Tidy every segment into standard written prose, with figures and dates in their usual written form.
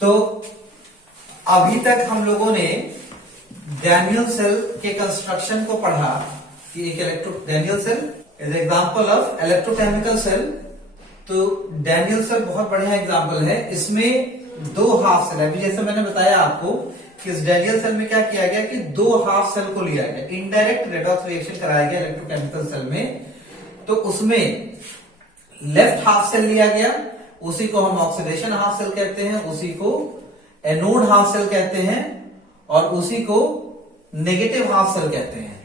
तो अभी तक हम लोगों ने डैनियल सेल के कंस्ट्रक्शन को पढ़ा कि एक Daniel cell is example of electrochemical cell. तो डैनियल सेल बहुत बढ़िया एग्जांपल है। इसमें दो हाफ सेल है। अभी जैसे मैंने बताया आपको कि इस डैनियल सेल में क्या किया गया कि दो हाफ सेल को लिया गया, इनडायरेक्ट रेडॉक्स रिएक्शन कराया गया इलेक्ट्रोकेमिकल सेल में। तो उसमें लेफ्ट हाफ सेल लिया गया, उसी को हम ऑक्सीडेशन हाफ सेल कहते हैं, उसी को एनोड हाफ सेल कहते हैं और उसी को नेगेटिव हाफ सेल कहते हैं।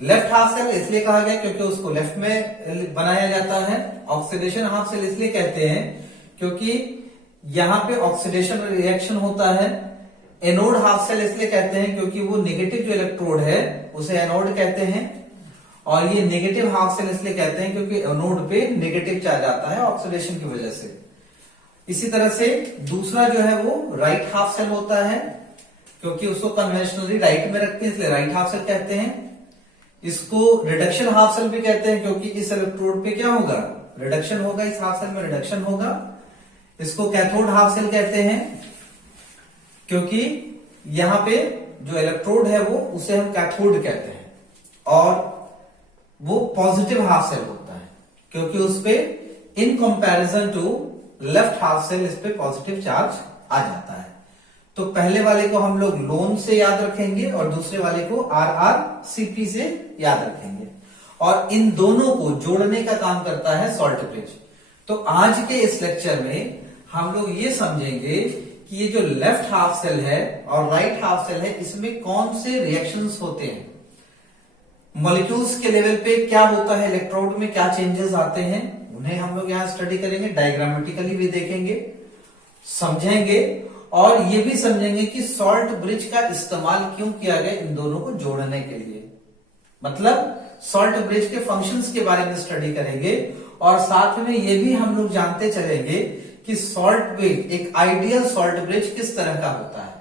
लेफ्ट हाफ सेल इसलिए कहा गया क्योंकि उसको लेफ्ट में बनाया जाता है। ऑक्सीडेशन हाफ सेल इसलिए कहते हैं क्योंकि यहां पे ऑक्सीडेशन रिएक्शन होता है। एनोड हाफ सेल इसलिए कहते हैं क्योंकि वो नेगेटिव जो इलेक्ट्रोड है उसे एनोड कहते हैं। और ये नेगेटिव हाफ सेल इसलिए कहते हैं क्योंकि एनोड पे नेगेटिव चार्ज आता है ऑक्सीडेशन की वजह से। इसी तरह से दूसरा जो है वो राइट हाफ सेल होता है, क्योंकि उसको कन्वेंशनली राइट में रखते हैं इसलिए राइट हाफ सेल कहते हैं। इसको रिडक्शन हाफ सेल भी कहते हैं क्योंकि इस इलेक्ट्रोड पे क्या होगा, रिडक्शन होगा, इस हाफ सेल में रिडक्शन होगा। इसको कैथोड हाफ सेल कहते हैं क्योंकि यहां पे जो इलेक्ट्रोड है वो उसे हम कैथोड कहते हैं। और वो पॉजिटिव हाफ सेल होता है क्योंकि उस पे in comparison to left half cell इस पे पॉजिटिव चार्ज आ जाता है। तो पहले वाले को हम लोग लोन से याद रखेंगे और दूसरे वाले को RrCp से याद रखेंगे। और इन दोनों को जोड़ने का काम करता है सॉल्ट ब्रिज। तो आज के इस लेक्चर में हम लोग ये समझेंगे कि ये जो लेफ्ट हाफ सेल है और राइट हाफ सेल है इसमें कौन से रिएक्शंस होते हैं, मॉलिक्यूल्स के लेवल पे क्या होता है, इलेक्ट्रोड में क्या चेंजेस आते हैं, उन्हें हम लोग यहां स्टडी करेंगे। डायग्रामेटिकली भी देखेंगे, समझेंगे और ये भी समझेंगे कि सॉल्ट ब्रिज का इस्तेमाल क्यों किया गया इन दोनों को जोड़ने के लिए। मतलब सॉल्ट ब्रिज के फंक्शंस के बारे में स्टडी करेंगे और साथ में ये भी हम लोग जानते चलेंगे कि सॉल्ट ब्रिज, एक आइडियल सॉल्ट ब्रिज किस तरह का होता है,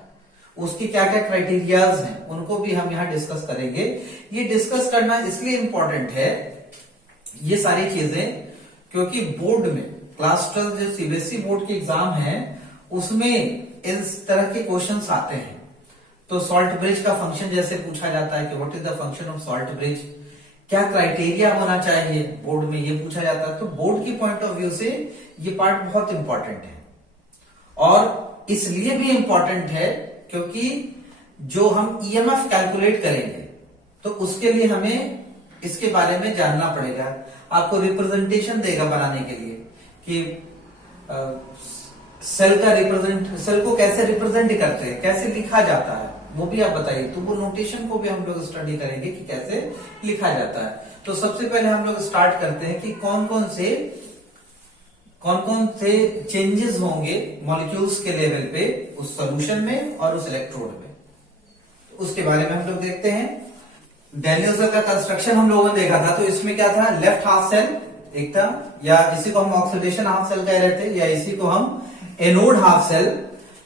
उसकी क्या क्या क्राइटेरियाज हैं, उनको भी हम यहां डिस्कस करेंगे। ये डिस्कस करना इसलिए इंपॉर्टेंट है ये सारी चीजें क्योंकि बोर्ड में क्लास 12 जो सीबीएसई बोर्ड के एग्जाम है उसमें इस तरह के क्वेश्चंस आते हैं। तो सॉल्ट ब्रिज का फंक्शन जैसे पूछा जाता है कि what is the function of salt bridge, क्या क्राइटेरिया होना चाहिए, बोर्ड में ये पूछा जाता है। तो बोर्ड की पॉइंट ऑफ व्यू से ये पार्ट बहुत इंपॉर्टेंट है। और इसलिए भी इंपॉर्टेंट है क्योंकि जो हम ईएमएफ कैलकुलेट करेंगे तो उसके लिए हमें इसके बारे में जानना पड़ेगा। आपको रिप्रेजेंटेशन देगा बनाने के लिए कि सेल को कैसे रिप्रेजेंट करते हैं, कैसे लिखा जाता है, वो भी आप बताइए। तो वो नोटेशन को भी हम लोग स्टडी करेंगे कि कैसे लिखा जाता है। तो सबसे पहले हम लोग स्टार्ट करते हैं कि कौन कौन से चेंजेस होंगे मॉलिक्यूल्स के लेवल पे उस सॉल्यूशन में और उस इलेक्ट्रोड में, तो उसके बारे में हम लोग देखते हैं। डैनियल सेल का कंस्ट्रक्शन हम लोगों ने देखा था। तो इसमें क्या था, लेफ्ट हाफ सेल एक था, या इसी को हम ऑक्सीडेशन हाफ सेल कह रहे थे, या इसी को हम एनोड हाफ सेल,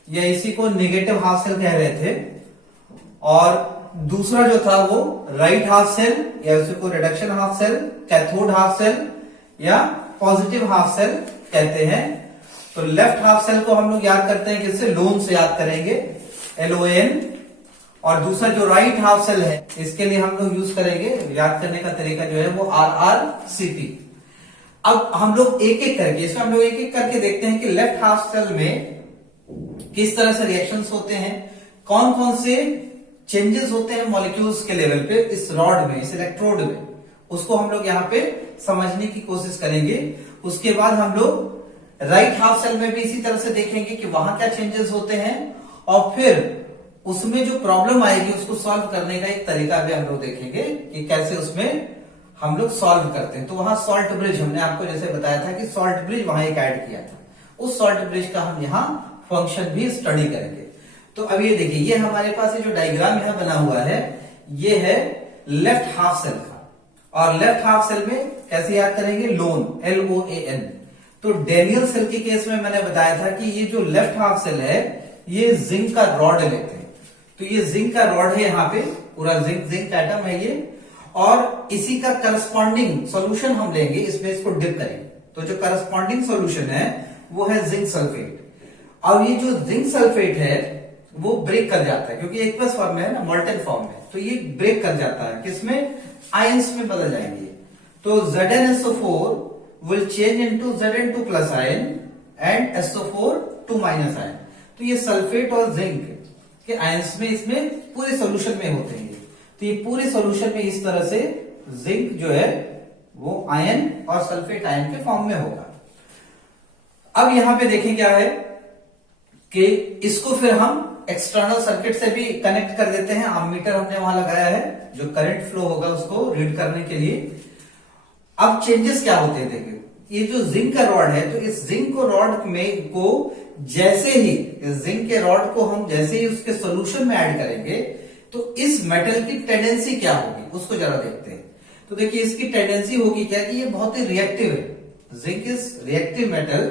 या इसी को नेगेटिव हाफ सेल कह रहे थे। और दूसरा जो था वो राइट हाफ सेल, या इसी को reduction half cell, cathode half cell या पॉजिटिव हाफ सेल कहते हैं। तो लेफ्ट हाफ सेल को हम लोग याद करते हैं किससे, लोन से याद करेंगे, LON। और दूसरा जो राइट हाफ सेल है इसके लिए हम लोग यूज करेंगे, याद करने का तरीका जो है वो RrCp। अब हम लोग एक एक करके इसमें हम लोग एक एक करके देखते हैं कि लेफ्ट हाफ सेल में किस तरह से रिएक्शंस होते हैं, कौन कौन से चेंजेस होते हैं मॉलिक्यूल्स के लेवल पे इस रॉड में, इस इलेक्ट्रोड में, उसको हम लोग यहाँ पे समझने की कोशिश करेंगे। उसके बाद हम लोग राइट हाफ सेल में भी इसी तरह से देखेंगे कि वहां क्या चेंजेस होते हैं और फिर उसमें जो प्रॉब्लम आएगी उसको सॉल्व करने का एक तरीका भी हम लोग देखेंगे कि कैसे उसमें हम लोग सॉल्व करते हैं। तो वहां सॉल्ट ब्रिज हमने आपको जैसे बताया था कि सॉल्ट ब्रिज वहां एक ऐड किया था, उस सॉल्ट ब्रिज का हम यहाँ फंक्शन भी स्टडी करेंगे। तो अब ये देखिए, ये हमारे पास जो डायग्राम यहाँ बना हुआ है ये है लेफ्ट हाफ सेल का। और लेफ्ट हाफ सेल में कैसे याद करेंगे, लोन, LOAN। तो डैनियल सेल के केस में मैंने बताया था कि ये जो लेफ्ट हाफ सेल है ये जिंक का रॉड लेते हैं। तो ये जिंक का रॉड है, यहाँ पे पूरा जिंक एटम है ये, और इसी का करस्पॉन्डिंग सॉल्यूशन हम लेंगे, इसमें इसको डिप करेंगे। तो जो करस्पॉन्डिंग सॉल्यूशन है वो है जिंक सल्फेट। अब ये जो जिंक सल्फेट है वो ब्रेक कर जाता है, क्योंकि एक्वस फॉर्म में है ना, मोल्टन फॉर्म में, तो ये ब्रेक कर जाता है, किसमें, आयंस में बदल जाएंगे। तो ZnSO4 will change into Zn2 plus ion and SO4 2 minus ion। तो ये सल्फेट और जिंक के आयंस में इसमें पूरे सॉल्यूशन में होते हैं। तो ये पूरे सॉल्यूशन में इस तरह से जिंक जो है वो आयन और सल्फेट आयन के फॉर्म में होगा। अब यहां पे देखें क्या है कि इसको फिर हम एक्सटर्नल सर्किट से भी कनेक्ट कर देते हैं। अमीटर हमने वहां लगाया है, जो करंट फ्लो होगा उसको रीड करने के लिए। अब चेंजेस क्या होते हैं देखिए, ये जो जिंक का रॉड है, तो इस जिंक को रॉड में को जैसे ही इस जिंक के रॉड को हम जैसे ही उसके सॉल्यूशन में ऐड करेंगे, तो इस मेटल की टेंडेंसी क्या होगी उसको जरा देखते हैं। तो देखिए इसकी टेंडेंसी होगी क्या कि ये बहुत ही रिएक्टिव है, जिंक इज रिएक्टिव मेटल,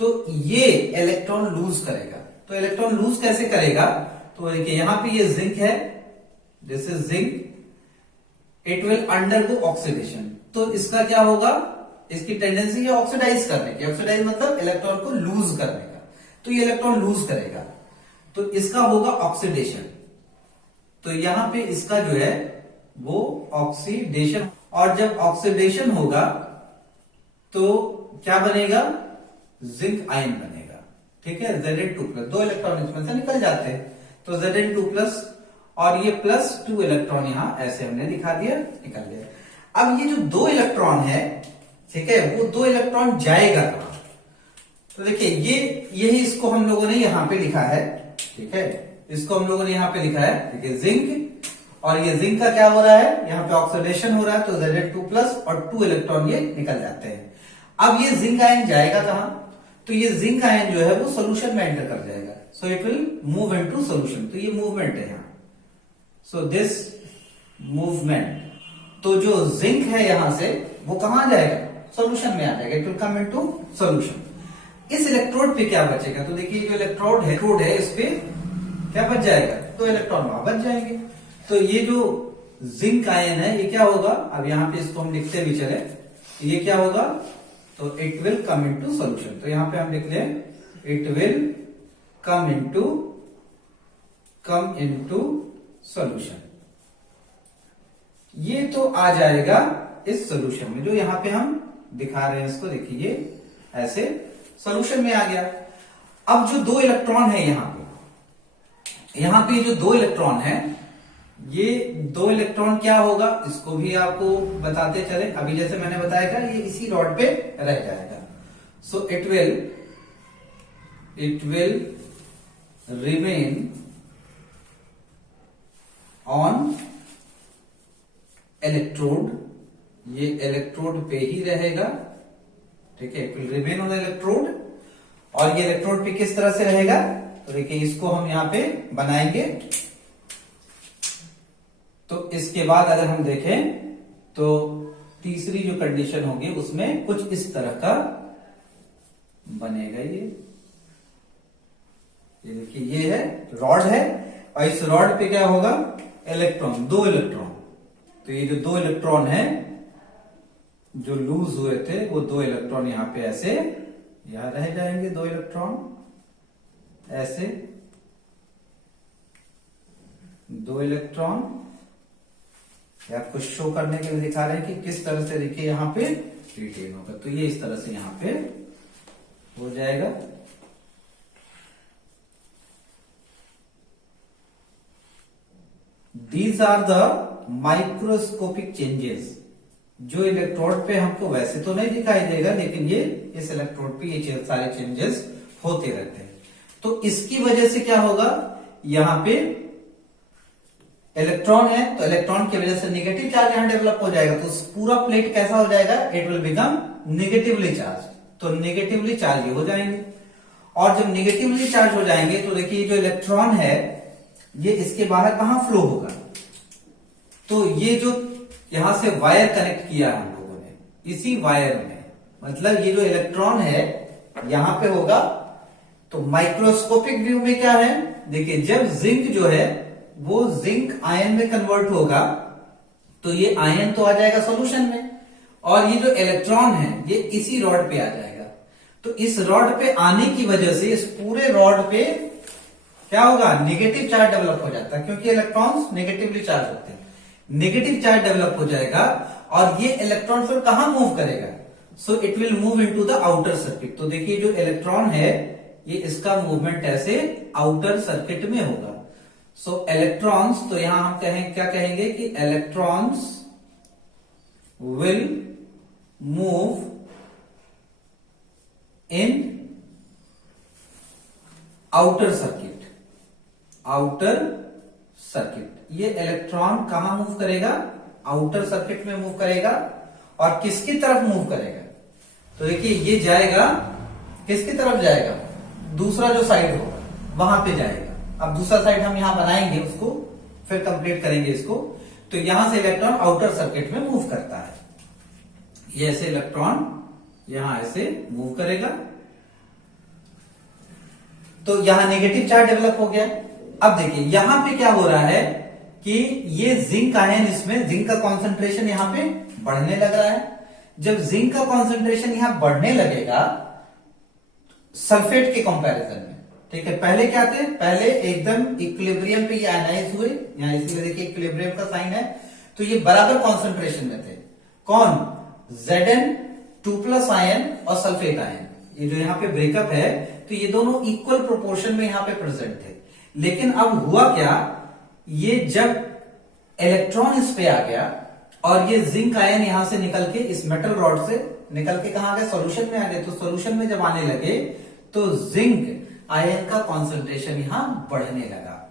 तो ये इलेक्ट्रॉन लूज करेगा। तो इलेक्ट्रॉन लूज कैसे करेगा, तो देखिए यहां पे ये जिंक है, this is zinc, it will undergo oxidation. तो इसका क्या होगा, इसकी टेंडेंसी है ऑक्सीडाइज करने की। ऑक्सीडाइज मतलब इलेक्ट्रॉन को लूज करने का, तो ये इलेक्ट्रॉन लूज करेगा, तो इसका होगा ऑक्सीडेशन। तो यहां पे इसका जो है वो ऑक्सीडेशन, और जब ऑक्सीडेशन होगा तो क्या बनेगा, जिंक आयन बनेगा, ठीक है, Zn2+, 2 इलेक्ट्रॉन इसमें से निकल जाते हैं, तो Zn2+, और ये +2 इलेक्ट्रॉन यहां ऐसे हमने दिखा दिया, निकल गया। अब ये जो 2 इलेक्ट्रॉन है, ठीक है, वो 2 इलेक्ट्रॉन जाएगा कहां, तो देखिए यही इसको हम लोगों ने यहां पे लिखा है, ठीक है, इसको हम लोगों ने यहां पे लिखा है, देखिए जिंक, और ये जिंक का क्या हो रहा है, यहां पे ऑक्सीडेशन हो रहा है, तो Zn2+ और 2 इलेक्ट्रॉन ये निकल जाते हैं। अब ये जिंक आयन जाएगा कहां, तो ये जिंक आयन जो है वो सोल्यूशन में एंटर कर जाएगा, so it will move into solution. तो ये मूवमेंट है यहां, सो दिस मूवमेंट, तो जो जिंक है यहां से वो कहां जाएगा, सोल्यूशन में आ जाएगा, it will come into solution. इस इलेक्ट्रोड पे क्या बचेगा, तो देखिए जो इलेक्ट्रोड है इस पे क्या बच जाएगा, तो इलेक्ट्रॉन वहां बच जाएंगे। तो ये जो जिंक आयन है ये क्या होगा, अब यहां पे इसको हम लिखते भी चले, ये क्या होगा, तो it will come into solution. तो यहां पे हम लिख लें it will come into solution. ये तो आ जाएगा इस सोल्यूशन में, जो यहां पे हम दिखा रहे हैं इसको, देखिए ऐसे सोल्यूशन में आ गया। अब जो 2 इलेक्ट्रॉन है यहां पे जो 2 इलेक्ट्रॉन है, ये 2 इलेक्ट्रॉन क्या होगा, इसको भी आपको बताते चले। अभी जैसे मैंने बताया था, ये इसी रॉड पे रह जाएगा, so it will remain on electrode, ये इलेक्ट्रोड पे ही रहेगा, ठीक है, it will remain on electrode. और ये इलेक्ट्रोड पे किस तरह से रहेगा, तो देखिए इसको हम यहां पे बनाएंगे। तो इसके बाद अगर हम देखें तो तीसरी जो कंडीशन होगी उसमें कुछ इस तरह का बनेगा। ये देखिए ये है रॉड है, और इस रॉड पे क्या होगा, इलेक्ट्रॉन, 2 इलेक्ट्रॉन। तो ये जो 2 इलेक्ट्रॉन है जो लूज हुए थे, वो 2 इलेक्ट्रॉन यहां पे ऐसे यहां रह जाएंगे, 2 इलेक्ट्रॉन ऐसे, 2 इलेक्ट्रॉन आपको शो करने के लिए दिखा रहे हैं कि किस तरह से देखिए यहां पे रिटेन होगा। तो ये इस तरह से यहां पे हो जाएगा। These are the microscopic changes, जो इलेक्ट्रोड पे हमको वैसे तो नहीं दिखाई देगा, लेकिन ये इस इलेक्ट्रोड पे ये सारे चेंजेस होते रहते हैं। तो इसकी वजह से क्या होगा, यहां पे इलेक्ट्रॉन है, तो इलेक्ट्रॉन की वजह से नेगेटिव चार्ज यहां डेवलप हो जाएगा, तो पूरा प्लेट कैसा हो जाएगा, it will become negatively charge. तो नेगेटिवली चार्ज हो जाएंगे, और जब नेगेटिवली चार्ज हो जाएंगे तो देखिए जो इलेक्ट्रॉन है ये इसके बाहर कहां फ्लो होगा, तो ये जो यहां से वायर कनेक्ट किया हम लोगों ने, इसी वायर में, मतलब ये जो इलेक्ट्रॉन है यहां पे होगा। तो माइक्रोस्कोपिक व्यू में क्या है, देखिए जब जिंक जो है वो जिंक आयन में कन्वर्ट होगा, तो ये आयन तो आ जाएगा सॉल्यूशन में, और ये जो इलेक्ट्रॉन है ये इसी रॉड पे आ जाएगा। तो इस रॉड पे आने की वजह से इस पूरे रॉड पे क्या होगा, नेगेटिव चार्ज डेवलप हो जाता है, क्योंकि इलेक्ट्रॉन्स नेगेटिवली चार्ज होते हैं। नेगेटिव चार्ज डेवलप हो जाएगा और ये इलेक्ट्रॉन फिर कहां मूव करेगा, so it will move into the outer circuit. तो देखिए जो इलेक्ट्रॉन है ये इसका मूवमेंट ऐसे आउटर सर्किट में होगा। सो इलेक्ट्रॉन्स, तो यहां हम क्या कहेंगे कि electrons will move in outer circuit. Outer circuit, ये इलेक्ट्रॉन कहां मूव करेगा, आउटर सर्किट में मूव करेगा। और किसकी तरफ मूव करेगा, तो देखिए ये जाएगा, किसकी तरफ जाएगा, दूसरा जो साइड होगा वहां पे जाएगा। अब दूसरा साइड हम यहां बनाएंगे, उसको फिर कंप्लीट करेंगे इसको। तो यहां से इलेक्ट्रॉन आउटर सर्किट में मूव करता है। ये ऐसे इलेक्ट्रॉन यहां ऐसे मूव करेगा, तो यहां नेगेटिव चार्ज डेवलप हो गया। अब देखिए यहां पे क्या हो रहा है कि ये जिंक आयन, इसमें जिंक का कॉन्सेंट्रेशन यहां पे बढ़ने लग रहा है। जब जिंक का कॉन्सेंट्रेशन यहां बढ़ने लगेगा सल्फेट के कंपैरिजन में, ठीक है, पहले क्या थे, पहले एकदम इक्विलिब्रियम पे ये आयनाइज हुए, यहां इसलिए देखिए इक्विलिब्रियम का साइन है, तो ये बराबर कॉन्सेंट्रेशन में थे। कौन, Zn2+ आयन और सल्फेट आयन, ये जो यहां पे ब्रेकअप है, तो ये दोनों इक्वल प्रोपोर्शन में यहां पे प्रेजेंट थे। लेकिन अब हुआ क्या, ये जब इलेक्ट्रॉन इस पे आ गया और ये जिंक आयन यहां से निकल के इस मेटल रॉड से निकल के कहां गए, सॉल्यूशन में आ गए। तो सॉल्यूशन में जब आने लगे तो जिंक आयन का कॉन्सेंट्रेशन यहां बढ़ने लगा।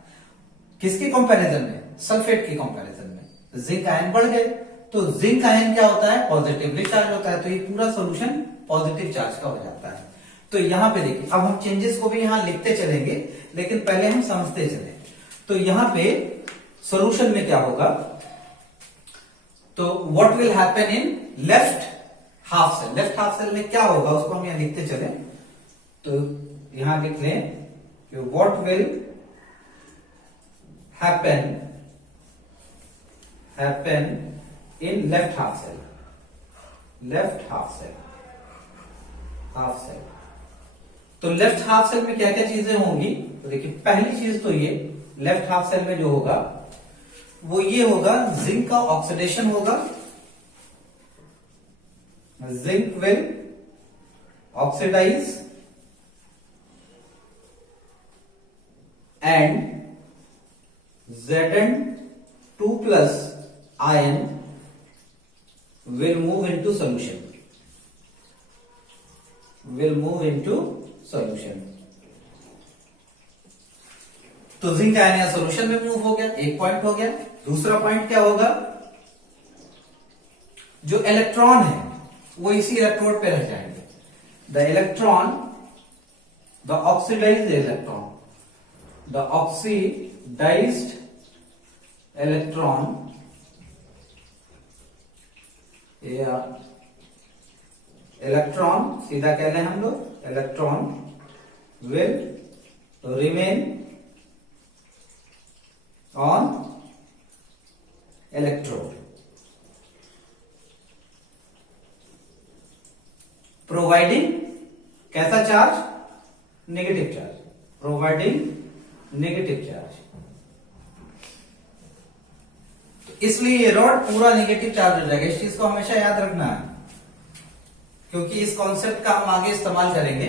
किसके कंपैरिजन में, सल्फेट के कंपैरिजन में जिंक आयन बढ़ गए। तो जिंक आयन क्या होता है, पॉजिटिवली चार्ज होता है, तो ये पूरा सॉल्यूशन पॉजिटिव चार्ज का हो जाता है। तो यहां पे देखिए, अब हम चेंजेस को भी यहां लिखते चलेंगे, लेकिन पहले हम समझते चले। तो यहां पे सॉल्यूशन में क्या होगा, तो what will happen in left half cell, left half cell में क्या होगा उसको हम यहां लिखते चले। तो यहां लिख लें कि what will happen in left half cell, left half cell, half cell. तो लेफ्ट हाफ सेल में क्या क्या चीजें होंगी, तो देखिए पहली चीज तो ये लेफ्ट हाफ सेल में जो होगा वो ये होगा, जिंक का ऑक्सीडेशन होगा। Zinc will oxidise and Zn2+ ion will move into solution, will move into solution। तो जिंक आयन या सॉल्यूशन में मूव हो गया, एक पॉइंट हो गया। दूसरा पॉइंट क्या होगा, जो इलेक्ट्रॉन है वो इसी इलेक्ट्रोड पे रह जाएंगे। The electron, the oxidized electron, the oxidized electron या इलेक्ट्रॉन, सीधा कह लें हम लोग, electron will remain on electrode providing कैसा charge, negative charge, providing negative charge. तो इसलिए ये रॉड पूरा नेगेटिव चार्ज हो जाएगा। इस चीज को हमेशा याद रखना है, क्योंकि इस कॉन्सेप्ट का हम आगे इस्तेमाल करेंगे।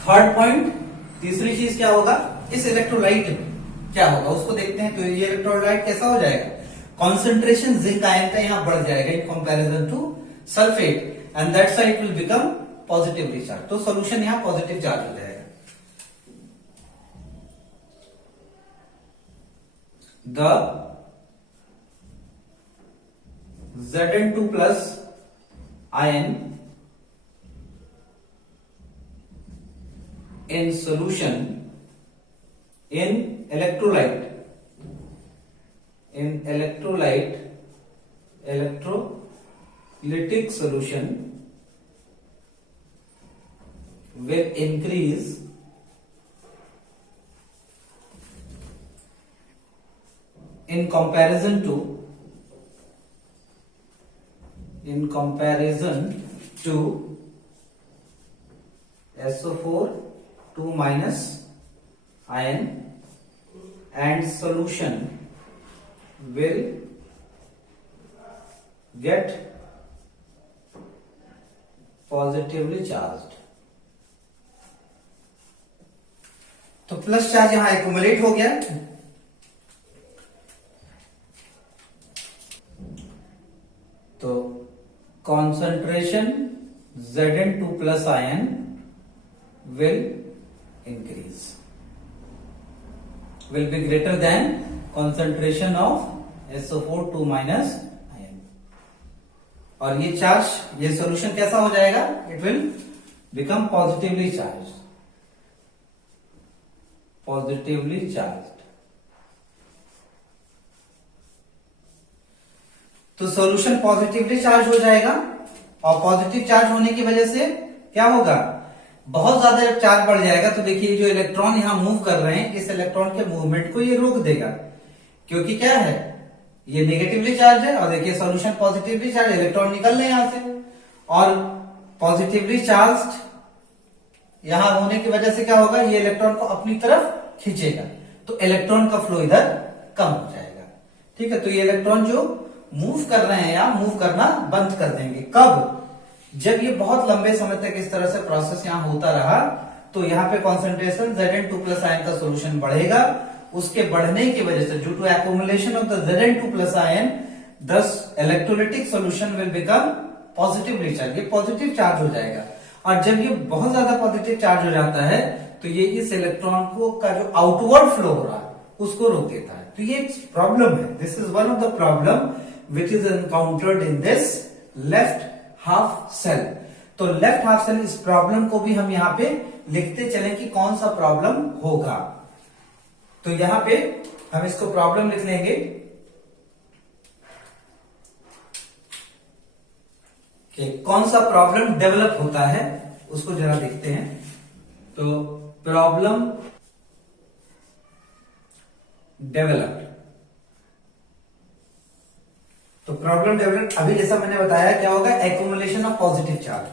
थर्ड पॉइंट, तीसरी चीज क्या होगा, इस इलेक्ट्रोलाइट में क्या होगा उसको देखते हैं। तो ये इलेक्ट्रोलाइट कैसा हो जाएगा, कॉन्सेंट्रेशन जिंक आयन का यहां बढ़ जाएगा इन comparison to sulphate, and that side will become positively charge. तो सॉल्यूशन यहां पॉजिटिव चार्ज हो जाएगा। The Zn2+ ion in solution in electrolyte, electrolytic solution will increase in comparison to SO4 2 minus ion and solution will get positively charged. तो plus charge यहां accumulate हो गया, तो concentration Zn2 plus ion will increase, will be greater than concentration of SO4 2 minus ion. और ये charge, ये solution कैसा हो जाएगा? It will become positively charge, positively charge. तो सॉल्यूशन पॉजिटिवली चार्ज हो जाएगा, और पॉजिटिव चार्ज होने की वजह से क्या होगा? बहुत ज्यादा जब चार्ज बढ़ जाएगा तो देखिए जो इलेक्ट्रॉन यहां मूव कर रहे हैं, इस इलेक्ट्रॉन के मूवमेंट को ये रोक देगा, क्योंकि क्या है, ये नेगेटिवली चार्ज है, और देखिए सॉल्यूशन पॉजिटिवली चार्ज, इलेक्ट्रॉन निकल रहे हैं यहां से, और पॉजिटिवली चार्ज यहां होने की वजह से क्या होगा? ये इलेक्ट्रॉन को अपनी तरफ खींचेगा, तो इलेक्ट्रॉन का फ्लो इधर कम हो जाएगा. ठीक है, तो ये इलेक्ट्रॉन जो मूव कर रहे हैं या मूव करना बंद कर देंगे. कब? जब ये बहुत लंबे समय तक इस तरह से प्रोसेस यहां होता रहा, तो यहां पे कॉन्सेंट्रेशन Zn2 प्लस आयन का सॉल्यूशन बढ़ेगा. उसके बढ़ने की वजह से, due to accumulation of the Zn2 plus ion, this electrolytic solution will become positively charge, ये पॉजिटिव चार्ज हो जाएगा. और जब ये बहुत ज्यादा पॉजिटिव चार्ज हो जाता है, तो ये इस इलेक्ट्रॉन को का जो आउटवर्ड फ्लो हो रहा है उसको रोक देता है. तो ये एक प्रॉब्लम है. This is one of the problem which is encountered in this left half cell. तो लेफ्ट हाफ सेल, इस प्रॉब्लम को भी हम यहां पे लिखते चलें कि कौन सा प्रॉब्लम होगा. तो यहां पे हम इसको प्रॉब्लम लिख लेंगे कि कौन सा प्रॉब्लम डेवलप होता है, उसको जरा देखते हैं. तो प्रॉब्लम डेवलप्ड, तो प्रॉब्लम डेवलप अभी जैसा मैंने बताया क्या होगा? Accumulation of positive charge.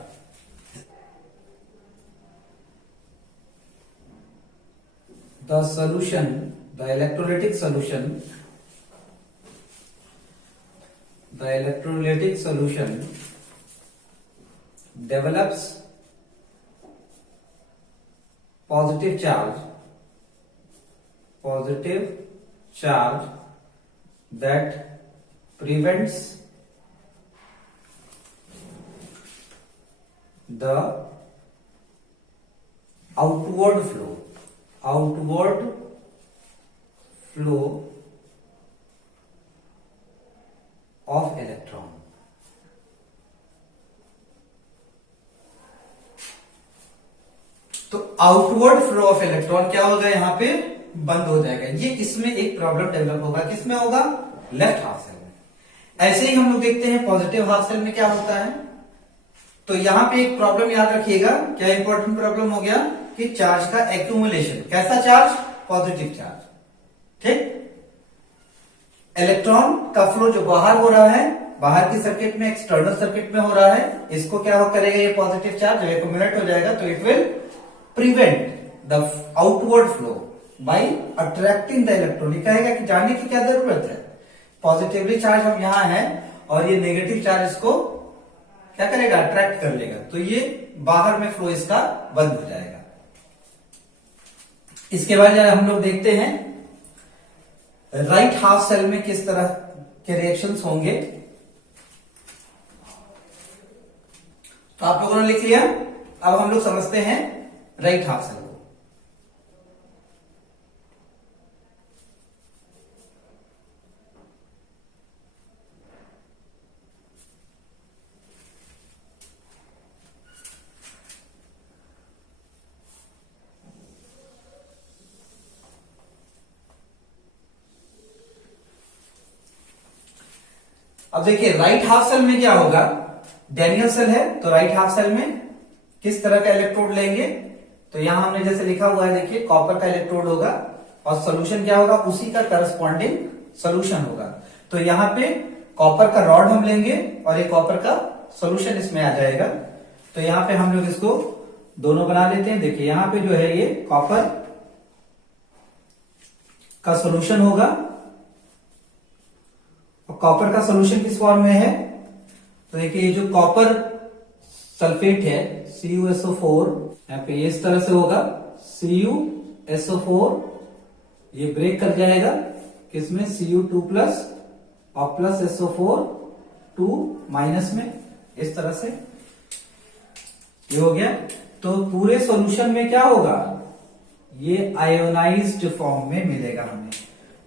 The solution, the electrolytic solution, the electrolytic solution develops positive charge that prevents the outward flow of electron. तो आउटवर्ड फ्लो ऑफ इलेक्ट्रॉन क्या होगा? यहां पे बंद हो जाएगा. ये इसमें एक प्रॉब्लम डेवलप होगा. किसमें होगा? लेफ्ट हाफ सेल में. ऐसे ही हम लोग देखते हैं पॉजिटिव हाफ सेल में क्या होता है. तो यहां पे एक प्रॉब्लम याद रखिएगा. क्या इंपॉर्टेंट प्रॉब्लम हो गया? कि चार्ज का एक्यूमुलेशन. कैसा चार्ज? Positive charge. ठीक. इलेक्ट्रॉन का फ्लो जो बाहर हो रहा है, बाहर की सर्किट में, एक्सटर्नल सर्किट में हो रहा है, इसको क्या हो करेगा? ये पॉजिटिव चार्ज जब एक्यूमुलेट हो जाएगा तो it will prevent the outward flow by attracting the electron. ये कहेगा कि जानने की क्या जरूरत है? पॉजिटिवली चार्ज हम यहां हैं और ये नेगेटिव चार्ज इसको क्या करेगा? अट्रैक्ट कर लेगा, तो ये बाहर में फ्लो इसका बंद हो जाएगा. इसके बाद हम लोग देखते हैं राइट हाफ सेल में किस तरह के रिएक्शंस होंगे. तो आप लोगों ने लिख लिया. अब हम लोग समझते हैं राइट हाफ सेल को. अब देखिए राइट हाफ सेल में क्या होगा? डैनियल सेल है, तो राइट हाफ सेल में किस तरह का इलेक्ट्रोड लेंगे? तो यहां हमने जैसे लिखा हुआ है, देखिए कॉपर का इलेक्ट्रोड होगा, और सोल्यूशन क्या होगा? उसी का करस्पॉन्डिंग सोल्यूशन होगा. तो यहां पे कॉपर का रॉड हम लेंगे और एक कॉपर का सोल्यूशन इसमें आ जाएगा. तो यहां पे हम लोग इसको दोनों बना लेते हैं। देखिए यहां पे जो है ये कॉपर का सॉल्यूशन होगा, और कॉपर का सॉल्यूशन किस फॉर्म में है, तो देखिए ये जो कॉपर सल्फेट है CuSO4, यहाँ पे इस तरह से होगा CuSO4, ये ब्रेक कर जाएगा किसमें, Cu2 प्लस और प्लस SO4 2 माइनस में, इस तरह से ये हो गया। तो पूरे सॉल्यूशन में क्या होगा, ये आयोनाइज्ड फॉर्म में मिलेगा हमें।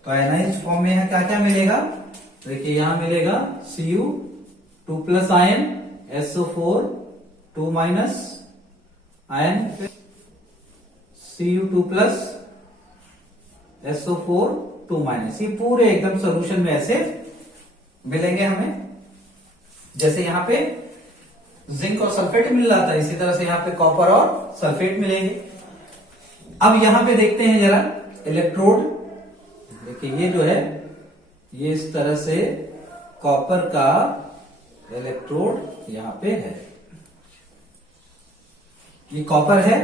तो आयोनाइज्ड फॉर्म में क्या क्या मिलेगा, देखिए यहां मिलेगा Cu2 plus ion, SO4 2 minus ion, Cu2 plus SO4 2 minus, ये पूरे एकदम सॉल्यूशन में ऐसे मिलेंगे हमें। जैसे यहां पे जिंक और सल्फेट मिल रहा था, इसी तरह से यहां पे कॉपर और सल्फेट मिलेंगे। अब यहां पे देखते हैं जरा इलेक्ट्रोड। देखिए ये जो है ये इस तरह से कॉपर का इलेक्ट्रोड यहां पे है, ये कॉपर है,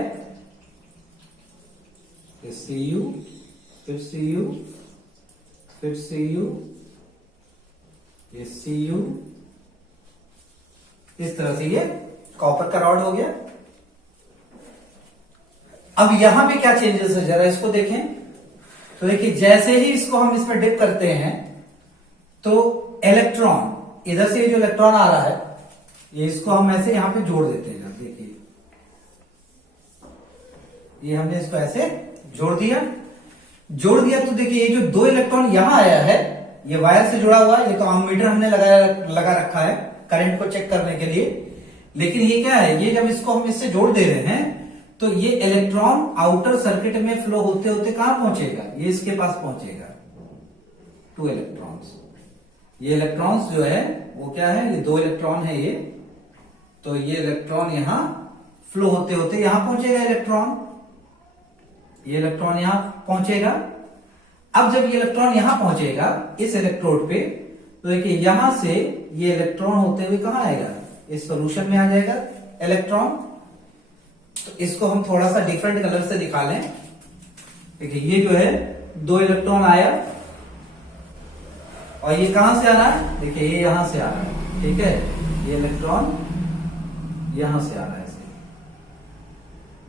Cu, फिर Cu, फिर Cu, ये Cu, इस तरह से ये कॉपर का रॉड हो गया। अब यहां पे क्या चेंजेस है जरा इसको देखें। तो देखिए जैसे ही इसको हम इसमें डिप करते हैं तो इलेक्ट्रॉन, इधर से ये जो इलेक्ट्रॉन आ रहा है ये इसको हम ऐसे यहां पे जोड़ देते हैं। देखिए ये हमने इसको ऐसे जोड़ दिया तो देखिए ये जो 2 इलेक्ट्रॉन यहां आया है ये वायर से जुड़ा हुआ है, ये तो एमीटर हमने लगा रखा है करंट को चेक करने के लिए। लेकिन ये क्या है, ये जब इसको हम इससे जोड़ दे रहे हैं तो ये इलेक्ट्रॉन आउटर सर्किट में फ्लो होते होते कहां पहुंचेगा, ये इसके पास पहुंचेगा 2 इलेक्ट्रॉन्स। ये इलेक्ट्रॉन्स जो है वो क्या है, ये 2 इलेक्ट्रॉन है ये, तो ये इलेक्ट्रॉन यहां फ्लो होते होते यहां पहुंचेगा इलेक्ट्रॉन, ये इलेक्ट्रॉन यहां पहुंचेगा। अब जब ये इलेक्ट्रॉन यहां पहुंचेगा इस इलेक्ट्रोड पे, तो देखिए यहां से ये इलेक्ट्रॉन होते हुए कहां आएगा, इस सॉल्यूशन में आ जाएगा इलेक्ट्रॉन। तो इसको हम थोड़ा सा डिफरेंट कलर से दिखा लें। देखिए ये जो है 2 इलेक्ट्रॉन आया और ये कहां से आ रहा है, देखिए ये यहां से आ रहा है, ठीक है, ये इलेक्ट्रॉन यहां से आ रहा है ऐसे।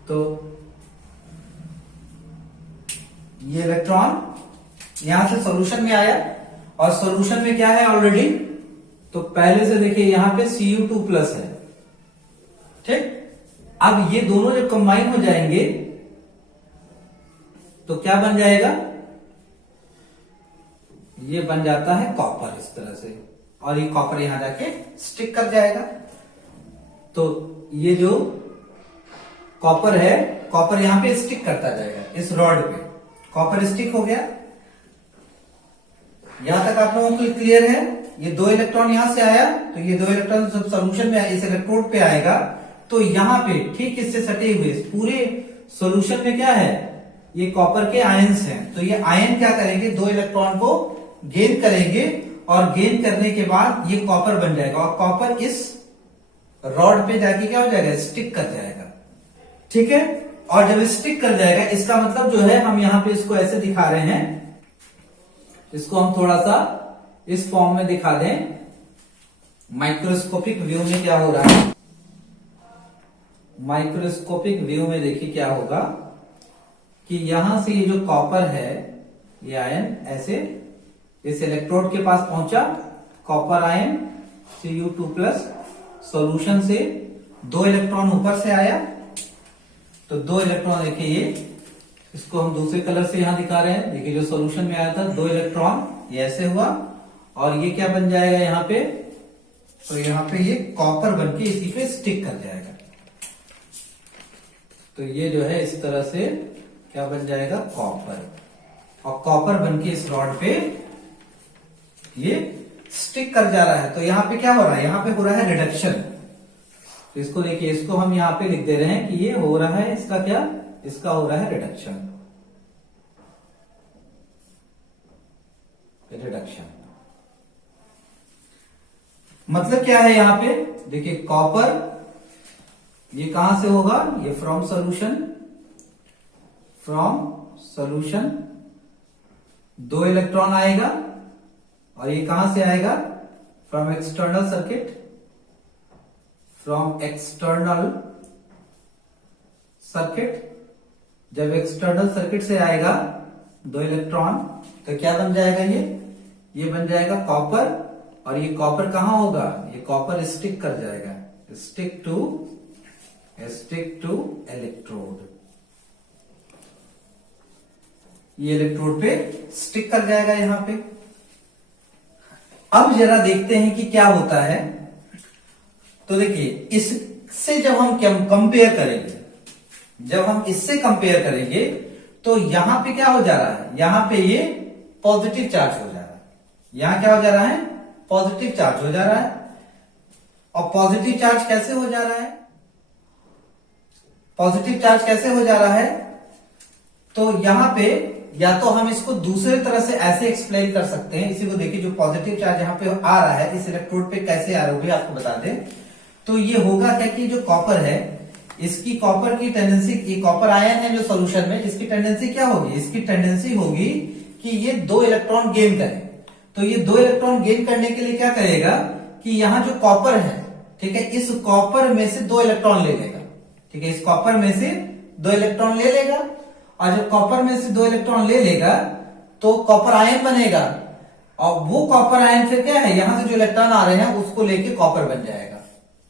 तो ये इलेक्ट्रॉन यहां से सॉल्यूशन में आया, और सॉल्यूशन में क्या है ऑलरेडी, तो पहले से देखिए यहां पे Cu2 प्लस है, ठीक। अब ये दोनों जब कंबाइन हो जाएंगे तो क्या बन जाएगा, ये बन जाता है कॉपर इस तरह से, और ये कॉपर यहां जाके स्टिक कर जाएगा। तो ये जो कॉपर है, कॉपर यहां पे स्टिक करता जाएगा इस रॉड पे, कॉपर स्टिक हो गया। यहां तक आप लोगों को क्लियर है। ये 2 इलेक्ट्रॉन यहां से आया, तो ये 2 इलेक्ट्रॉन जब सॉल्यूशन में इस इलेक्ट्रोड पे आएगा तो यहां पे ठीक इससे सटे हुए पूरे सॉल्यूशन में क्या है, ये कॉपर के आयंस हैं। तो ये आयन क्या करेंगे, 2 इलेक्ट्रॉन को गेन करेंगे, और गेन करने के बाद ये कॉपर बन जाएगा, और कॉपर इस रॉड पे जाके क्या हो जाएगा, स्टिक कर जाएगा, ठीक है। और जब स्टिक कर जाएगा इसका मतलब जो है, हम यहां पे इसको ऐसे दिखा रहे हैं, इसको हम थोड़ा सा इस फॉर्म में दिखा दें। माइक्रोस्कोपिक व्यू में क्या हो रहा है, माइक्रोस्कोपिक व्यू में देखिए क्या होगा कि यहां से ये जो कॉपर है, ये आयन ऐसे इस इलेक्ट्रोड के पास पहुंचा, copper ion Cu2 plus, solution से 2 इलेक्ट्रॉन ऊपर से आया, तो 2 इलेक्ट्रॉन देखिए ये, इसको हम दूसरे कलर से यहां दिखा रहे हैं। देखिए जो सॉल्यूशन में आया था 2 इलेक्ट्रॉन ये ऐसे हुआ, और ये क्या बन जाएगा यहां पे, तो यहां पे ये कॉपर बनके इसी पे स्टिक कर जाएगा। तो ये जो है इस तरह से क्या बन जाएगा, कॉपर, और कॉपर बनके इस रॉड पे ये स्टिक कर जा रहा है। तो यहां पे क्या हो रहा है, यहां पे हो रहा है रिडक्शन। तो इसको देखिए, इसको हम यहां पे लिख दे रहे हैं कि ये हो रहा है, इसका क्या, इसका हो रहा है रिडक्शन, रिडक्शन मतलब क्या है, यहां पे देखिए कॉपर ये कहां से होगा, ये फ्रॉम सॉल्यूशन 2 इलेक्ट्रॉन आएगा, और ये कहां से आएगा, फ्रॉम एक्सटर्नल सर्किट। जब एक्सटर्नल सर्किट से आएगा 2 इलेक्ट्रॉन, तो क्या बन जाएगा, ये बन जाएगा कॉपर, और ये कॉपर कहां होगा, ये कॉपर स्टिक कर जाएगा, स्टिक टू इलेक्ट्रोड, ये इलेक्ट्रोड पे स्टिक कर जाएगा यहां पे। अब जरा देखते हैं कि क्या होता है। तो देखिए, इससे जब हम कंपेयर करेंगे, तो यहां पे क्या हो जा रहा है, यहां पे ये पॉजिटिव चार्ज हो जा रहा है, यहां क्या हो जा रहा है, पॉजिटिव चार्ज हो जा रहा है। और पॉजिटिव चार्ज कैसे हो जा रहा है, तो यहां पे या तो हम इसको दूसरे तरह से ऐसे एक्सप्लेन कर सकते हैं। इसी को देखिए, जो पॉजिटिव चार्ज यहां पे आ रहा है इस इलेक्ट्रोड पे कैसे आ रहा है वो भी आपको बता दें। तो ये होगा क्या कि जो कॉपर है, इसकी कॉपर की टेंडेंसी, ये कॉपर आयन है जो सॉल्यूशन में, इसकी टेंडेंसी क्या होगी, इसकी टेंडेंसी होगी कि ये 2 इलेक्ट्रॉन गेन करे। तो ये 2 इलेक्ट्रॉन गेन करने के लिए क्या करेगा कि यहां जो कॉपर है, ठीक है, इस कॉपर में से 2 इलेक्ट्रॉन ले लेगा, ठीक है, इस कॉपर में से 2 इलेक्ट्रॉन ले लेगा, और जब कॉपर में से 2 इलेक्ट्रॉन ले लेगा तो कॉपर आयन बनेगा, और वो कॉपर आयन फिर क्या है, यहां से जो इलेक्ट्रॉन आ रहे हैं उसको लेके कॉपर बन जाएगा।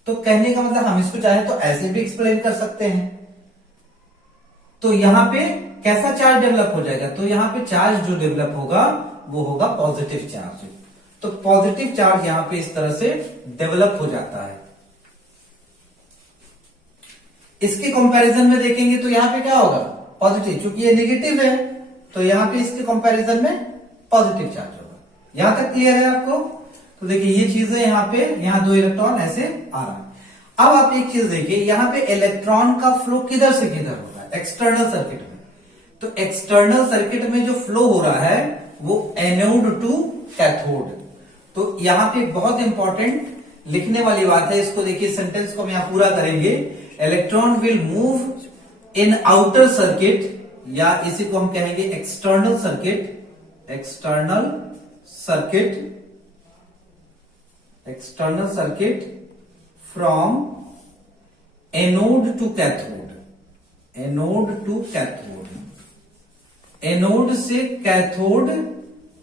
तो कहने का मतलब हम इसको चाहे तो ऐसे भी एक्सप्लेन कर सकते हैं। तो यहां पे कैसा चार्ज डेवलप हो जाएगा, तो यहां पे चार्ज जो डेवलप होगा वो होगा पॉजिटिव चार्ज। तो पॉजिटिव चार्ज यहां पे इस तरह से डेवलप हो जाता है। इसके कंपैरिजन में देखेंगे तो यहां पे क्या होगा, पॉजिटिव, क्योंकि ये नेगेटिव है तो यहां पे इसके कंपैरिजन में पॉजिटिव चार्ज होगा। यहां तक क्लियर है आपको। तो देखिए, ये चीजें यहां पे, यहां 2 इलेक्ट्रॉन ऐसे आ रहा है। अब आप एक चीज देखिए, यहां पे इलेक्ट्रॉन का फ्लो किधर से किधर हो रहा है, एक्सटर्नल सर्किट में। तो एक्सटर्नल सर्किट में जो फ्लो हो रहा है वो एनोड टू कैथोड। तो यहां पे बहुत इंपॉर्टेंट लिखने वाली बात है, इसको देखिए, सेंटेंस को हम यहां पूरा करेंगे। Electron will move in outer circuit, या इसी को हम कहेंगे external circuit from anode to cathode. Anode से कैथोड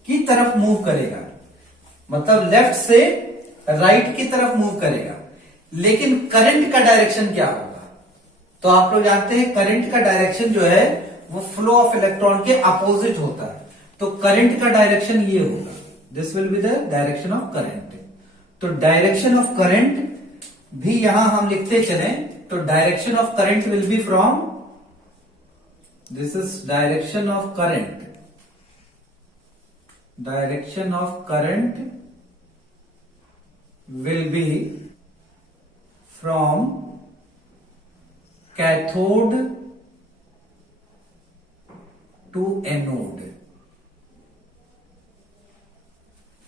की तरफ मूव करेगा, मतलब लेफ्ट से राइट की तरफ मूव करेगा। लेकिन करंट का डायरेक्शन क्या होगा, तो आप लोग जानते हैं करंट का डायरेक्शन जो है वो फ्लो ऑफ इलेक्ट्रॉन के अपोजिट होता है। तो करंट का डायरेक्शन ये होगा, this will be the direction of current. तो डायरेक्शन ऑफ करंट भी यहां हम लिखते चलें, तो direction of current will be from, this is direction of current will be from cathode to anode।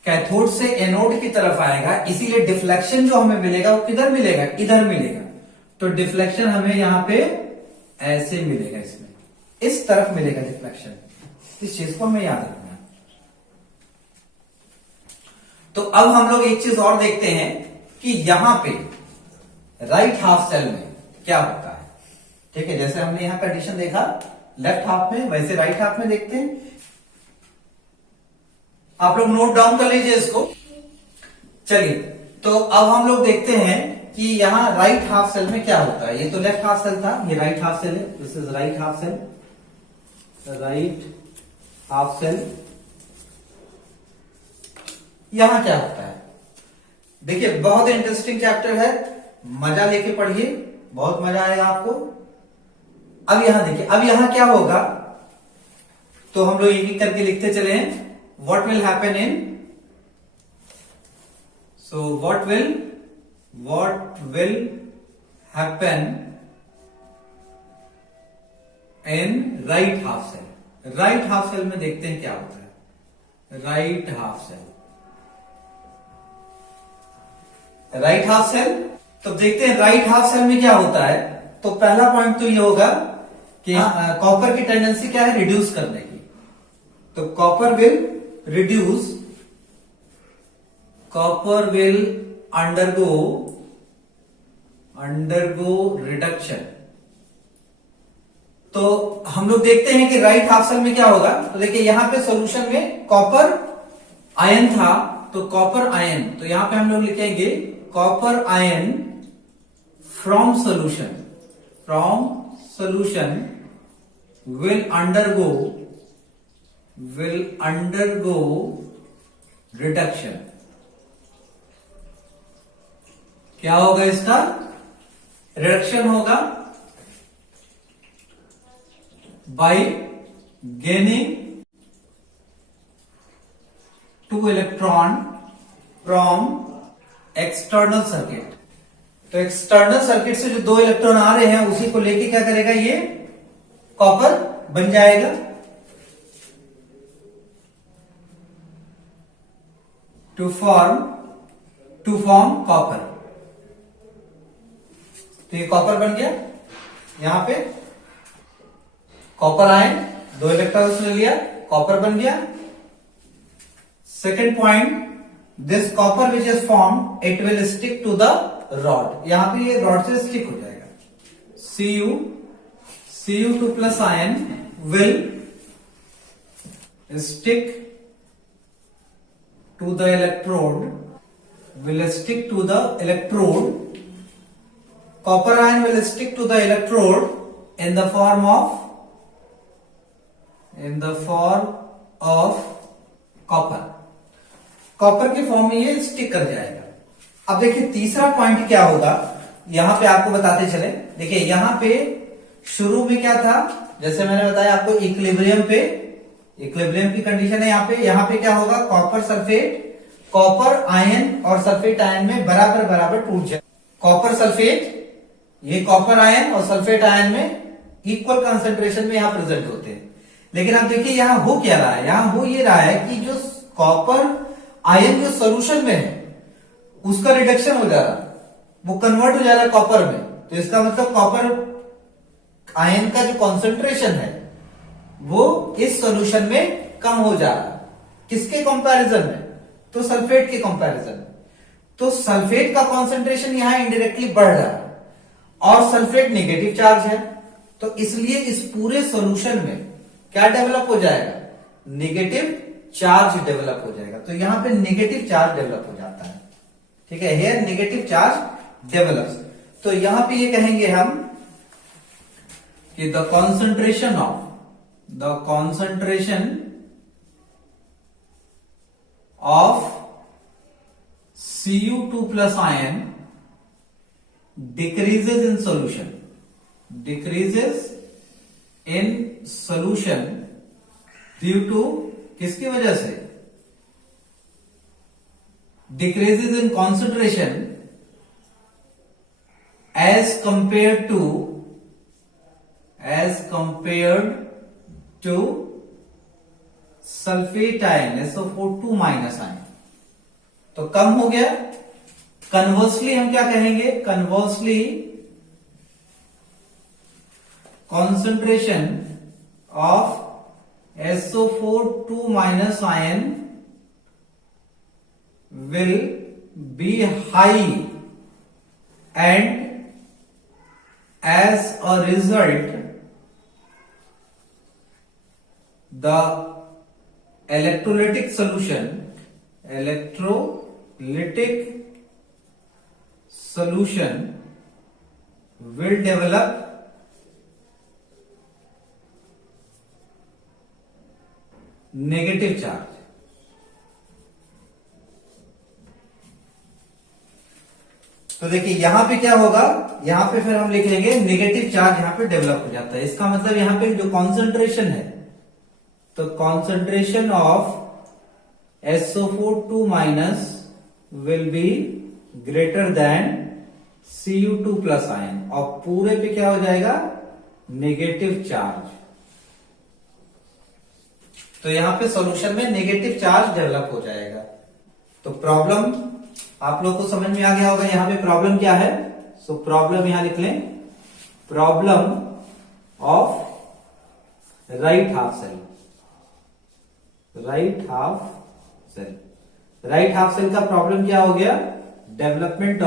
Cathode से एनोड की तरफ आएगा, इसीलिए डिफ्लेक्शन जो हमें मिलेगा वो किधर मिलेगा, इधर मिलेगा। तो डिफ्लेक्शन हमें यहां पे ऐसे मिलेगा, इसमें इस तरफ मिलेगा डिफ्लेक्शन। इस चीज को हमें याद रखना है। तो अब हम लोग एक चीज और देखते हैं कि यहां पे राइट हाफ सेल में क्या होता है। ठीक है, जैसे हमने यहां कंडीशन देखा लेफ्ट हाफ में, वैसे राइट हाफ में देखते हैं। आप लोग नोट डाउन कर लीजिए इसको। चलिए, तो अब हम लोग देखते हैं कि यहां राइट हाफ सेल में क्या होता है। ये तो लेफ्ट हाफ सेल था, ये राइट हाफ सेल है, this is right half cell. यहां क्या होता है, देखिए बहुत इंटरेस्टिंग चैप्टर है, मजा लेके पढ़िए, बहुत मजा आएगा आपको। अब यहां देखिए, अब यहां क्या होगा, तो हम लोग एक एक करके लिखते चले हैं। What will happen in, so what will happen in right half cell. Right half cell में देखते हैं क्या होता है। राइट हाफ सेल तो देखते हैं राइट हाफ सेल में क्या होता है। तो पहला पॉइंट तो ये होगा कि कॉपर की टेंडेंसी क्या है, रिड्यूस करने की। तो copper will reduce, copper will undergo reduction. तो हम लोग देखते हैं कि राइट हाफ सेल में क्या होगा। तो देखिए यहां पे सॉल्यूशन में कॉपर आयन था, तो कॉपर आयन, तो यहां पे हम लोग लिखेंगे copper ion from solution will undergo reduction। क्या होगा इसका, रिडक्शन होगा by gaining 2 electron from external circuit. तो एक्सटर्नल सर्किट से जो 2 इलेक्ट्रॉन आ रहे हैं उसी को लेके क्या करेगा, ये कॉपर बन जाएगा। To form copper. तो ये कॉपर बन गया, यहां पे कॉपर आयन 2 इलेक्ट्रॉन उसने लिया, कॉपर बन गया। Second point, this copper which is form it will stick to the rod. यहां पे ये रॉड से स्टिक हो जाएगा। Cu2 plus ion will stick to the electrode, copper ion will stick to the electrode in the form of copper के form में ये stick कर जाएगा। अब देखिए तीसरा पॉइंट क्या होगा, यहां पे आपको बताते चले। देखिए यहां पे शुरू में क्या था, जैसे मैंने बताया आपको इक्विलिब्रियम की कंडीशन है। यहां पे क्या होगा, कॉपर सल्फेट, कॉपर आयन और सल्फेट आयन में बराबर टूट जाए। कॉपर सल्फेट, ये कॉपर आयन और सल्फेट आयन में इक्वल कंसेंट्रेशन में यहां प्रेजेंट होते हैं। लेकिन आप देखिए यहां हो क्या रहा है, यहां हो ये रहा है कि जो कॉपर आयन जो सोल्यूशन में है उसका रिडक्शन हो जा रहा है, वो कन्वर्ट हो जा रहा है कॉपर में। तो इसका मतलब कॉपर आयन का जो कॉन्सेंट्रेशन है वो इस सॉल्यूशन में कम हो जा रहा है। किसके कंपैरिजन में, तो सल्फेट के कंपैरिजन में। तो सल्फेट का कॉन्सेंट्रेशन यहां इनडायरेक्टली बढ़ रहा है और सल्फेट नेगेटिव चार्ज है, तो इसलिए इस पूरे सॉल्यूशन में क्या डेवलप हो जाएगा, नेगेटिव चार्ज डेवलप हो जाएगा। तो यहां पे नेगेटिव चार्ज डेवलप हो जाता है, ठीक है, हियर नेगेटिव चार्ज डेवलप्स। तो यहां पे ये कहेंगे हम कि the concentration of Cu2 plus ion decreases in solution due to किसकी वजह से, decreases in concentration as compared to sulphate ion SO4 minus ion. तो कम हो गया। कन्वर्सली हम क्या कहेंगे, conversely concentration of SO4 minus ion will be high, and as a result the electrolytic solution will develop negative charge. तो देखिए यहां पे क्या होगा, यहां पे फिर हम लिख लेंगे नेगेटिव चार्ज यहां पे डेवलप हो जाता है। इसका मतलब यहां पे जो कॉन्सेंट्रेशन है, तो concentration of SO4 minus will be greater than Cu2 plus ion, और पूरे पे क्या हो जाएगा, नेगेटिव चार्ज। तो यहां पे सॉल्यूशन में नेगेटिव चार्ज डेवलप हो जाएगा। तो प्रॉब्लम आप लोग को समझ में आ गया होगा। यहां पे प्रॉब्लम क्या है, सो प्रॉब्लम यहां लिख लें, problem of right half cell. Right half cell, right half cell का प्रॉब्लम क्या हो गया? Development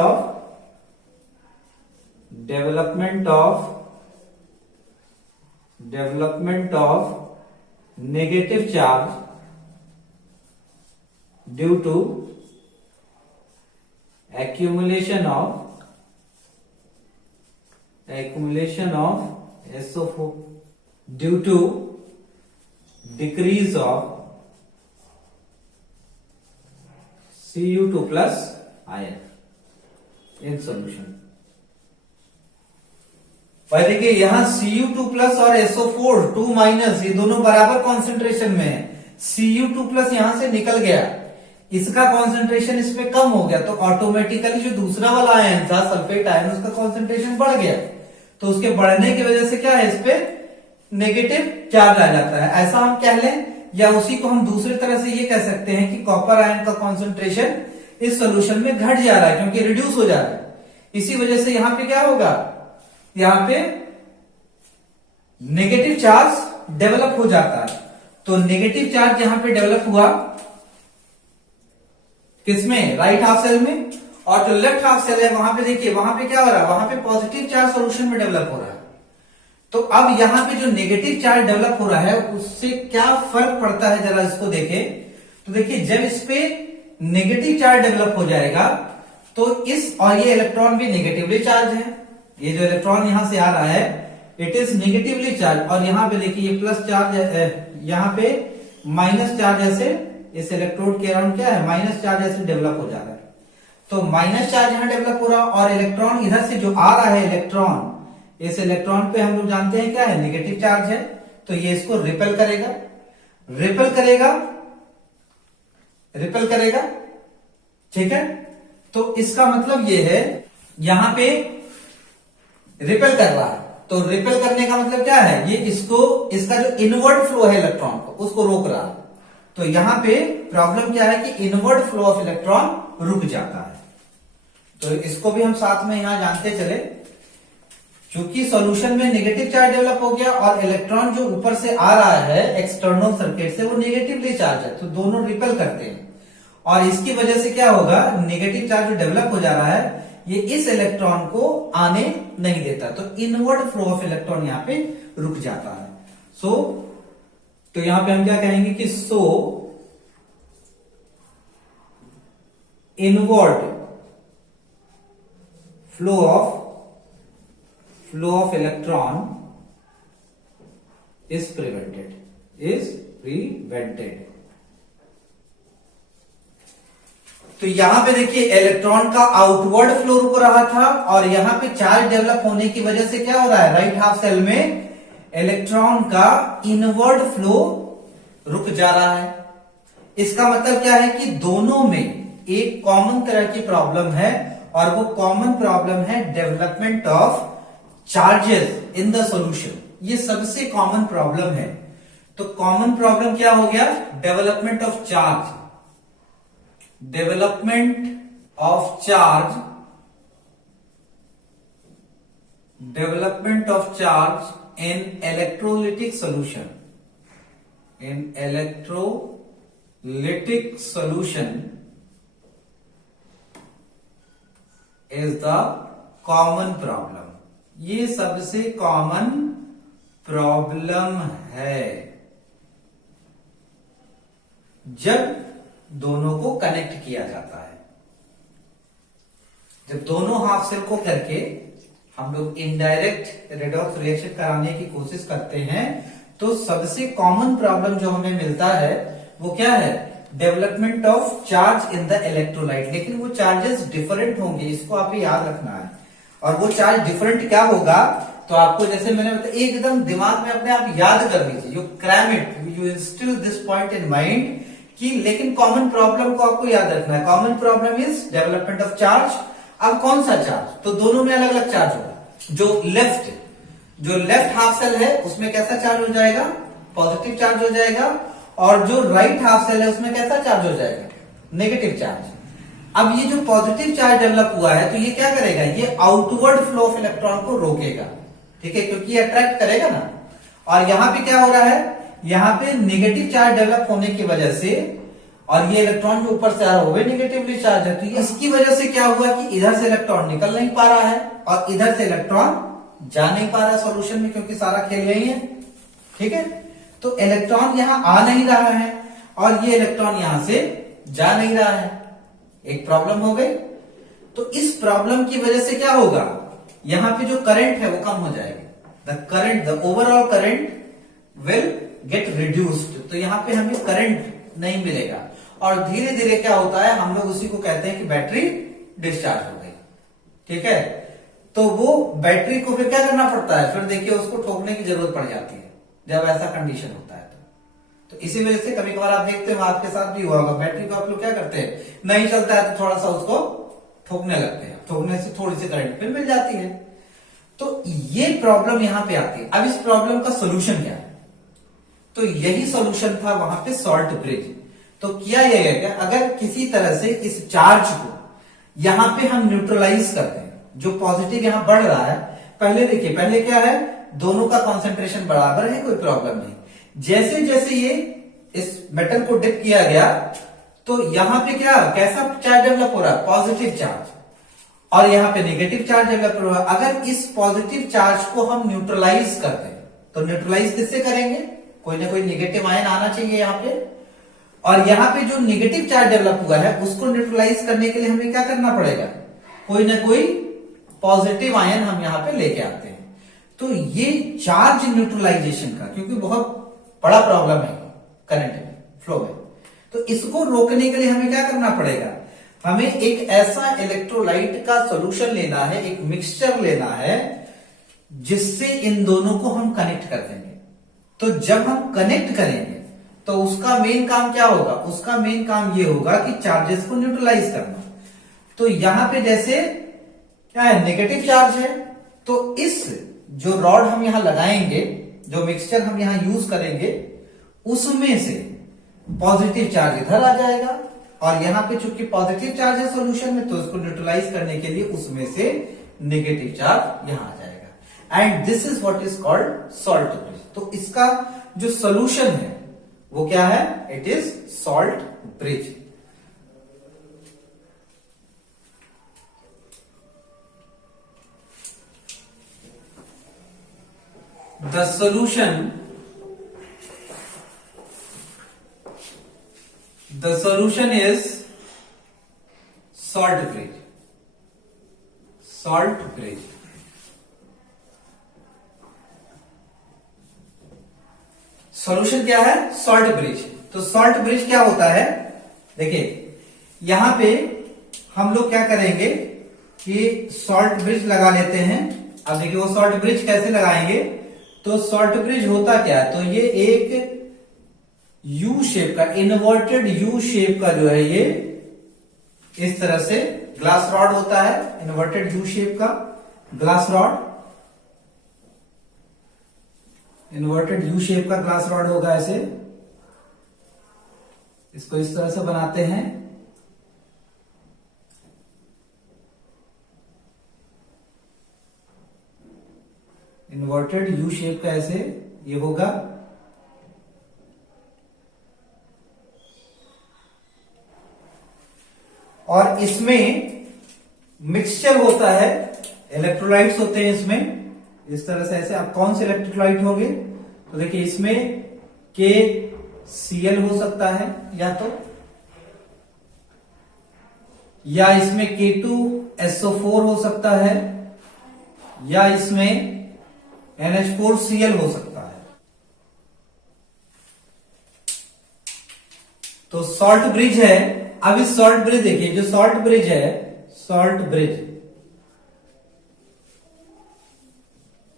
of negative charge due to accumulation of SO4 due to decrease of Cu2 plus ion in solution। भाई देखिए यहां Cu2 प्लस और SO4 2 minus ये दोनों बराबर कॉन्सेंट्रेशन में है। Cu2 प्लस यहां से निकल गया, इसका कॉन्सेंट्रेशन इसमें कम हो गया, तो ऑटोमेटिकली जो दूसरा वाला आयन था सल्फेट आयन, उसका कॉन्सेंट्रेशन बढ़ गया। तो उसके बढ़ने की वजह से क्या है, इस पे नेगेटिव चार्ज आ जाता है, ऐसा हम कह लें। या उसी को हम दूसरी तरह से ये कह सकते हैं कि कॉपर आयन का कॉन्सेंट्रेशन इस सोल्यूशन में घट जा रहा है क्योंकि रिड्यूस हो जा रहा है। इसी वजह से यहां पे क्या होगा, यहां पे नेगेटिव चार्ज डेवलप हो जाता है। तो नेगेटिव चार्ज यहां पे डेवलप हुआ किसमें? राइट हाफ सेल में। और जो लेफ्ट हाफ सेल है वहां पे देखिए, वहां पे क्या हो रहा है, वहां पे पॉजिटिव चार्ज सॉल्यूशन में डेवलप हो रहा है। तो अब यहां पे जो नेगेटिव चार्ज डेवलप हो रहा है उससे क्या फर्क पड़ता है, जरा इसको देखें। तो देखिए जब इस पे नेगेटिव चार्ज डेवलप हो जाएगा तो इस, और ये इलेक्ट्रॉन भी नेगेटिवली चार्ज है, ये जो इलेक्ट्रॉन यहां से आ रहा है इट इज नेगेटिवली चार्ज, और यहां पे देखिए ये प्लस चार्ज है, यहां पे माइनस चार्ज ऐसे इस इलेक्ट्रोड के अराउंड क्या है, माइनस चार्ज ऐसे डेवलप हो जा रहा है। तो माइनस चार्ज यहां डेवलप हो रहा, और इलेक्ट्रॉन इधर से जो आ रहा है इलेक्ट्रॉन, इस इलेक्ट्रॉन पे हम लोग जानते हैं क्या है, नेगेटिव चार्ज है। तो ये इसको रिपेल करेगा, रिपेल करेगा, रिपेल करेगा, ठीक है। तो इसका मतलब ये है यहां पे रिपेल कर रहा है, तो रिपेल करने का मतलब क्या है, ये इसको, इसका जो इनवर्ड फ्लो है इलेक्ट्रॉन का उसको रोक रहा है। तो यहां पे प्रॉब्लम क्या है कि इनवर्ड फ्लो ऑफ इलेक्ट्रॉन रुक जाता है। तो इसको भी हम साथ में यहां जानते चले, क्योंकि सॉल्यूशन में नेगेटिव चार्ज डेवलप हो गया और इलेक्ट्रॉन जो ऊपर से आ रहा है एक्सटर्नल सर्किट से वो नेगेटिवली चार्ज है, तो दोनों रिपेल करते हैं। और इसकी वजह से क्या होगा, नेगेटिव चार्ज जो डेवलप हो जा रहा है ये इस इलेक्ट्रॉन को आने नहीं देता, तो इनवर्ड फ्लो ऑफ इलेक्ट्रॉन यहां पे रुक जाता है। तो यहां पे हम क्या कहेंगे कि inward flow of electron is prevented. तो यहां पे देखिए इलेक्ट्रॉन का आउटवर्ड फ्लो रुक रहा था, और यहां पे चार्ज डेवलप होने की वजह से क्या हो रहा है, राइट हाफ सेल में इलेक्ट्रॉन का इनवर्ड फ्लो रुक जा रहा है। इसका मतलब क्या है कि दोनों में एक कॉमन तरह की प्रॉब्लम है, और वो कॉमन प्रॉब्लम है development of charges in the solution. ये सबसे कॉमन प्रॉब्लम है। तो कॉमन प्रॉब्लम क्या हो गया, development of charge, development of charge, development of charge in electrolytic solution, in electrolytic solution is the common problem। ये सबसे कॉमन प्रॉब्लम है जब दोनों को कनेक्ट किया जाता है। जब दोनों हाफ सेल को करके हम लोग इनडायरेक्ट रेडॉक्स रिएक्शन कराने की कोशिश करते हैं, तो सबसे कॉमन प्रॉब्लम जो हमें मिलता है वो क्या है, development of charge in the electrolyte. लेकिन वो चार्जेस डिफरेंट होंगे, इसको आप याद रखना है। और वो चार्ज डिफरेंट क्या होगा, तो आपको जैसे मैंने बताया एकदम दिमाग में अपने आप याद कर लीजिए, you cram it, you instil this point in mind कि लेकिन कॉमन प्रॉब्लम को आपको याद रखना है। Common problem is development of charge. अब कौन सा चार्ज, तो दोनों में अलग अलग चार्ज होगा। जो लेफ्ट हाफ सेल है उसमें कैसा चार्ज हो जाएगा, पॉजिटिव चार्ज हो जाएगा, और जो राइट हाफ सेल है उसमें कैसा चार्ज हो जाएगा, नेगेटिव चार्ज। अब ये जो पॉजिटिव चार्ज डेवलप हुआ है तो ये क्या करेगा, ये आउटवर्ड फ्लो ऑफ इलेक्ट्रॉन को रोकेगा, ठीक है, क्योंकि ये अट्रैक्ट करेगा ना। और यहां पे क्या हो रहा है, यहां पे नेगेटिव चार्ज डेवलप होने की वजह से, और ये इलेक्ट्रॉन जो ऊपर से आ रहा है वो भी नेगेटिवली चार्ज है, तो इसकी वजह से क्या हुआ कि इधर से इलेक्ट्रॉन निकल नहीं पा रहा है और इधर से इलेक्ट्रॉन जा नहीं पा रहा है सॉल्यूशन में, क्योंकि सारा खेल यही है, ठीक है। तो इलेक्ट्रॉन यहां आ नहीं रहा है और ये इलेक्ट्रॉन यहां से जा नहीं रहा है, एक प्रॉब्लम हो गई। तो इस प्रॉब्लम की वजह से क्या होगा, यहां पे जो करंट है वो कम हो जाएगी, the overall current will get reduced, तो यहां पे हमें करंट नहीं मिलेगा और धीरे धीरे क्या होता है, हम लोग उसी को कहते हैं कि बैटरी डिस्चार्ज हो गई, ठीक है। तो वो बैटरी को फिर क्या करना पड़ता है, फिर देखिए उसको ठोकने की जरूरत पड़ जाती है जब ऐसा कंडीशन होता है। तो इसी वजह से कभी कभार आप देखते हो, आपके साथ भी हुआ होगा, बैटरी को आप लोग क्या करते हैं, नहीं चलता है तो थोड़ा सा उसको ठोकने लगते हैं, ठोकने से थोड़ी सी करंट फिर मिल जाती है। तो ये प्रॉब्लम यहां पे आती है। अब इस प्रॉब्लम का सोल्यूशन क्या है, तो यही सोल्यूशन था वहां पे सॉल्ट ब्रिज। तो किया यह है कि अगर किसी तरह से इस चार्ज को यहां पे हम न्यूट्रलाइज करते हैं, जो पॉजिटिव यहां बढ़ रहा है, पहले देखिए, पहले क्या है, दोनों का कॉन्सेंट्रेशन बराबर है, कोई प्रॉब्लम नहीं। जैसे जैसे ये इस मेटल को डिप किया गया तो यहां पे क्या, कैसा चार्ज डेवलप हो रहा है, पॉजिटिव चार्ज, और यहां पे नेगेटिव चार्ज डेवलप हो रहा है। अगर इस पॉजिटिव चार्ज को हम न्यूट्रलाइज करते हैं तो न्यूट्रलाइज किससे करेंगे, कोई ना कोई नेगेटिव आयन आना चाहिए यहां पे, और यहां पे जो नेगेटिव चार्ज डेवलप हुआ है उसको न्यूट्रलाइज करने के लिए हमें क्या करना पड़ेगा, कोई ना कोई पॉजिटिव आयन हम यहां पे लेके आते हैं। तो ये चार्ज न्यूट्रलाइजेशन का, क्योंकि बहुत बड़ा प्रॉब्लम है करंट में, फ्लो में, तो इसको रोकने के लिए हमें क्या करना पड़ेगा, हमें एक ऐसा इलेक्ट्रोलाइट का सॉल्यूशन लेना है, एक मिक्सचर लेना है जिससे इन दोनों को हम कनेक्ट कर देंगे। तो जब हम कनेक्ट करेंगे तो उसका मेन काम क्या होगा, उसका मेन काम ये होगा कि चार्जेस को न्यूट्रलाइज करना। तो यहां पे जैसे क्या है, नेगेटिव चार्ज है, तो इस जो रॉड हम यहां लगाएंगे, जो मिक्सचर हम यहां यूज करेंगे, उसमें से पॉजिटिव चार्ज इधर आ जाएगा और यहां पे चूंकि पॉजिटिव चार्ज है सॉल्यूशन में, तो उसको न्यूट्रलाइज करने के लिए उसमें से नेगेटिव चार्ज यहां आ जाएगा। And this is what is called salt bridge. तो इसका जो सॉल्यूशन है वो क्या है, it is salt bridge. The solution is salt bridge. Salt bridge. Solution क्या है, सॉल्ट ब्रिज। तो सॉल्ट ब्रिज क्या होता है, देखिए यहां पे हम लोग क्या करेंगे कि सॉल्ट ब्रिज लगा लेते हैं। अब देखिए वो सॉल्ट ब्रिज कैसे लगाएंगे, तो सॉल्ट ब्रिज होता क्या है, तो ये एक यू शेप का, इन्वर्टेड यू शेप का जो है, ये इस तरह से ग्लास रॉड होता है, इन्वर्टेड यू शेप का glass rod, inverted U shape का ग्लास रॉड होगा ऐसे, इसको इस तरह से बनाते हैं। इन्वर्टेड यू शेप का ऐसे ये होगा, और इसमें मिक्सचर होता है, इलेक्ट्रोलाइट्स होते हैं इसमें, इस तरह से ऐसे। अब कौन से इलेक्ट्रोलाइट होंगे, तो देखिए इसमें KCl हो सकता है या इसमें K2SO4 हो सकता है, या इसमें NH4Cl हो सकता है। तो सॉल्ट ब्रिज है। अब इस सॉल्ट ब्रिज देखिए, जो सॉल्ट ब्रिज है, सॉल्ट ब्रिज,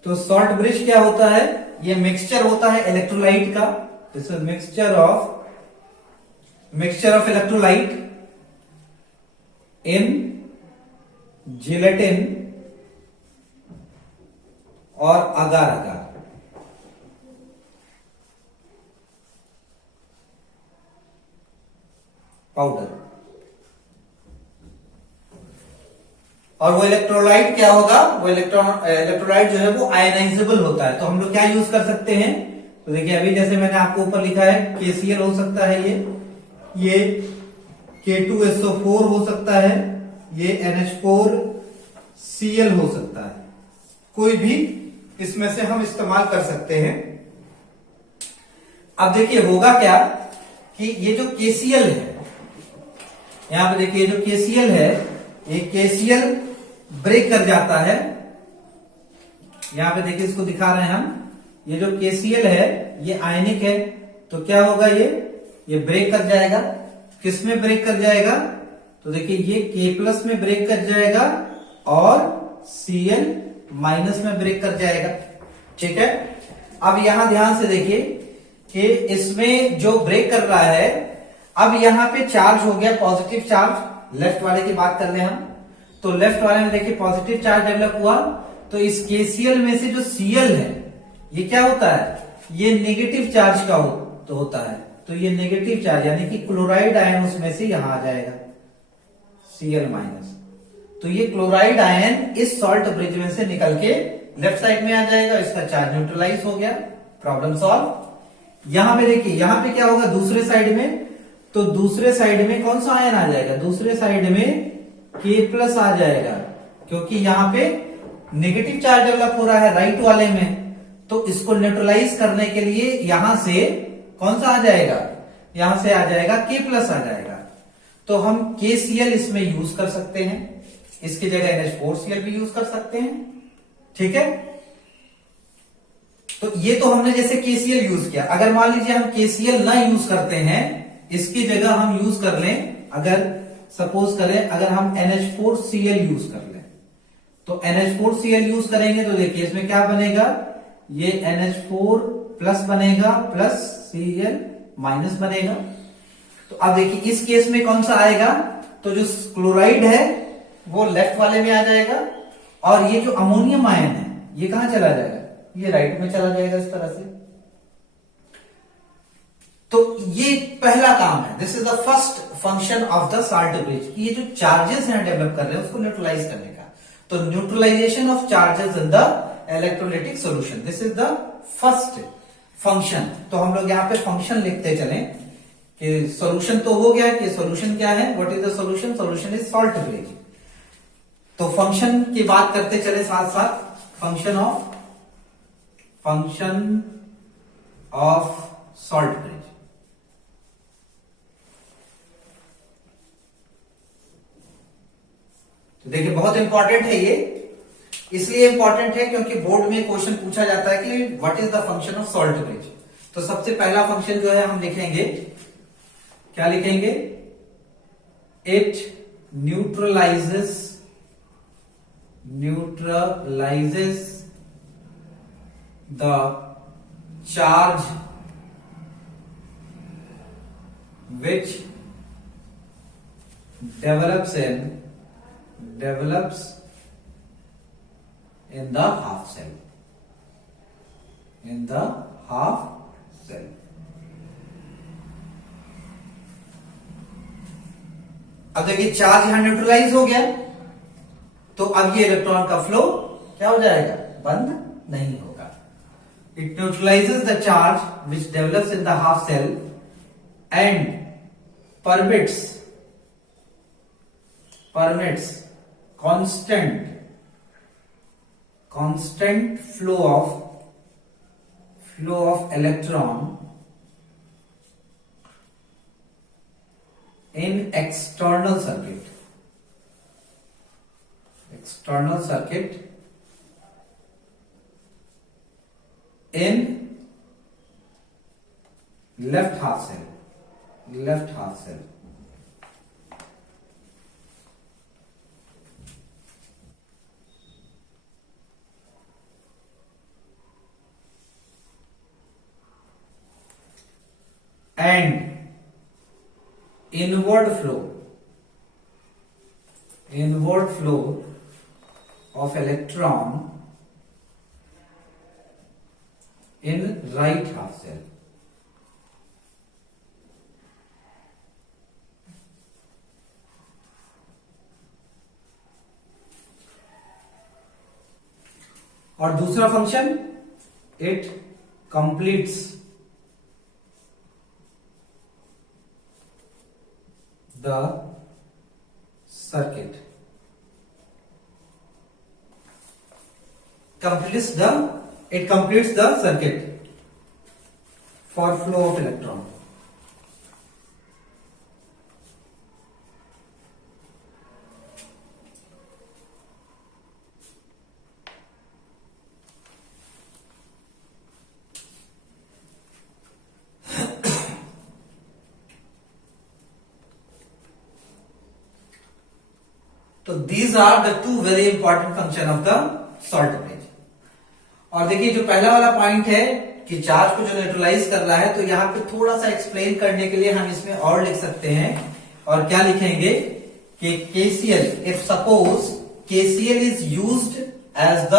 तो सॉल्ट ब्रिज क्या होता है, ये मिक्सचर होता है इलेक्ट्रोलाइट का, this is mixture of electrolyte in gelatin और अगार अगार। पाउडर, और वो इलेक्ट्रोलाइट क्या होगा, वो इलेक्ट्रोलाइट जो है वो आयनाइजेबल होता है। तो हम लोग क्या यूज कर सकते हैं, तो देखिए अभी जैसे मैंने आपको ऊपर लिखा है KCl हो सकता है, ये K2SO4 हो सकता है, ये NH4Cl हो सकता है, कोई भी इसमें से हम इस्तेमाल कर सकते हैं। अब देखिए होगा क्या कि ये जो KCl है, यहां पे देखिए जो KCl है, ये KCl ब्रेक कर जाता है। यहां पे देखिए इसको दिखा रहे हैं हम, ये जो KCl है ये आयनिक है, तो क्या होगा, ये ब्रेक कर जाएगा। किस में ब्रेक कर जाएगा, तो देखिए ये K+ में ब्रेक कर जाएगा और Cl- में ब्रेक कर जाएगा। ठीक है, अब यहां ध्यान से देखिए कि इसमें जो ब्रेक कर रहा है, अब यहां पे चार्ज हो गया पॉजिटिव चार्ज। लेफ्ट वाले की बात कर ले हम, तो लेफ्ट वाले में देखिए पॉजिटिव चार्ज डेवलप हुआ, तो इस KCl में से जो Cl है ये क्या होता है, ये नेगेटिव चार्ज का होता है। तो ये नेगेटिव चार्ज यानी कि क्लोराइड आयन उसमें से यहां आ जाएगा Cl-। तो ये क्लोराइड आयन इस सॉल्ट ब्रिज में से निकल के लेफ्ट साइड में आ जाएगा, इसका चार्ज न्यूट्रलाइज हो गया, प्रॉब्लम सॉल्व। यहां पे देखिए, यहां पे क्या होगा दूसरे साइड में, तो दूसरे साइड में कौन सा आयन आ जाएगा, दूसरे साइड में K+ आ जाएगा, क्योंकि यहां पे नेगेटिव चार्ज डेवलप हो रहा है राइट वाले में। तो इसको न्यूट्रलाइज करने के लिए यहां से कौन सा आ जाएगा, यहां से आ जाएगा K+ आ जाएगा। तो हम KCl इसमें यूज कर सकते हैं, इसकी जगह NH4Cl भी यूज कर सकते हैं। ठीक है, तो ये तो हमने जैसे KCl यूज किया। अगर मान लीजिए हम KCl ना यूज करते हैं, इसकी जगह हम यूज कर लें, अगर सपोज करें अगर हम NH4Cl यूज कर लें, तो NH4Cl यूज करेंगे तो देखिए इसमें क्या बनेगा, ये NH4+ बनेगा प्लस Cl- बनेगा। तो अब देखिए इस केस में कौन सा आएगा, तो जो क्लोराइड है वो लेफ्ट वाले में आ जाएगा, और ये जो अमोनियम आयन है ये कहां चला जाएगा, ये राइट में चला जाएगा इस तरह से। तो ये पहला काम है, this is the first function of the salt bridge, कि ये जो चार्जेस हैं डेवलप कर रहे हैं उसको न्यूट्रलाइज करने का। तो neutralisation of charges in the electrolytic solution, this is the first function. तो हम लोग यहां पे फंक्शन लिखते चलें कि सॉल्यूशन तो हो गया, कि सॉल्यूशन क्या है, what is the solution, solution is salt bridge. तो फंक्शन की बात करते चले साथ साथ, फंक्शन ऑफ सॉल्ट ब्रिज। तो देखिए बहुत इंपॉर्टेंट है ये, इसलिए इंपॉर्टेंट है क्योंकि बोर्ड में क्वेश्चन पूछा जाता है कि what is the function of salt bridge. तो सबसे पहला फंक्शन जो है हम लिखेंगे, क्या लिखेंगे, it neutralises the charge which develops in the half cell, अब देखिए चार्ज यहां न्यूट्रलाइज हो गया, तो अब ये इलेक्ट्रॉन का फ्लो क्या हो जाएगा, बंद नहीं होगा। It neutralises the charge which develops in the half cell and permits constant flow of electron in external circuit in left half cell, and inward flow of electron in right half cell. और दूसरा function it completes the circuit, it completes the circuit for flow of electron. तो these are the two very important function of the salt bridge. और देखिए जो पहला वाला point है कि चार्ज को जो न्यूट्रलाइज कर रहा है, तो यहाँ पे थोड़ा सा एक्सप्लेन करने के लिए हम इसमें और लिख सकते हैं, और क्या लिखेंगे कि KCl, if suppose KCl is used as the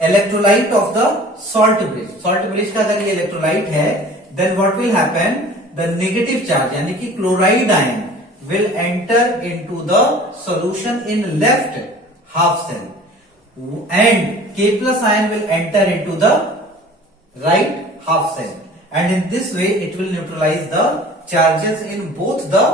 electrolyte of the salt bridge, salt bridge का अगर ये इलेक्ट्रोलाइट है, then what will happen, the negative charge यानी कि chloride ion will enter into the solution in left half cell and K plus ion will enter into the right half cell, and in this way it will neutralize the charges in both the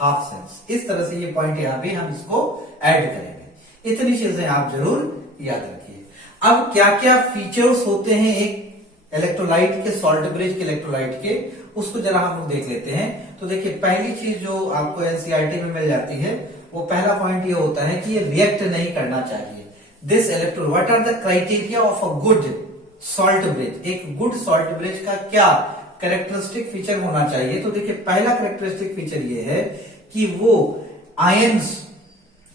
half cells. इस तरह से ये point यहाँ पे हम इसको add करेंगे। इतनी चीजें आप जरूर याद रखिए। अब क्या क्या फीचर्स होते हैं एक इलेक्ट्रोलाइट के, सॉल्ट ब्रिज के इलेक्ट्रोलाइट के, उसको जरा हम लोग देख लेते हैं। तो देखिए पहली चीज जो आपको एनसीईआरटी में मिल जाती है, वो पहला पॉइंट ये होता है कि ये रिएक्ट नहीं करना चाहिए। This electrode, what are the criteria of a good salt bridge, एक गुड सॉल्ट ब्रिज का क्या कैरेक्टरिस्टिक फीचर होना चाहिए। तो देखिए पहला कैरेक्टरिस्टिक फीचर ये है कि वो आयंस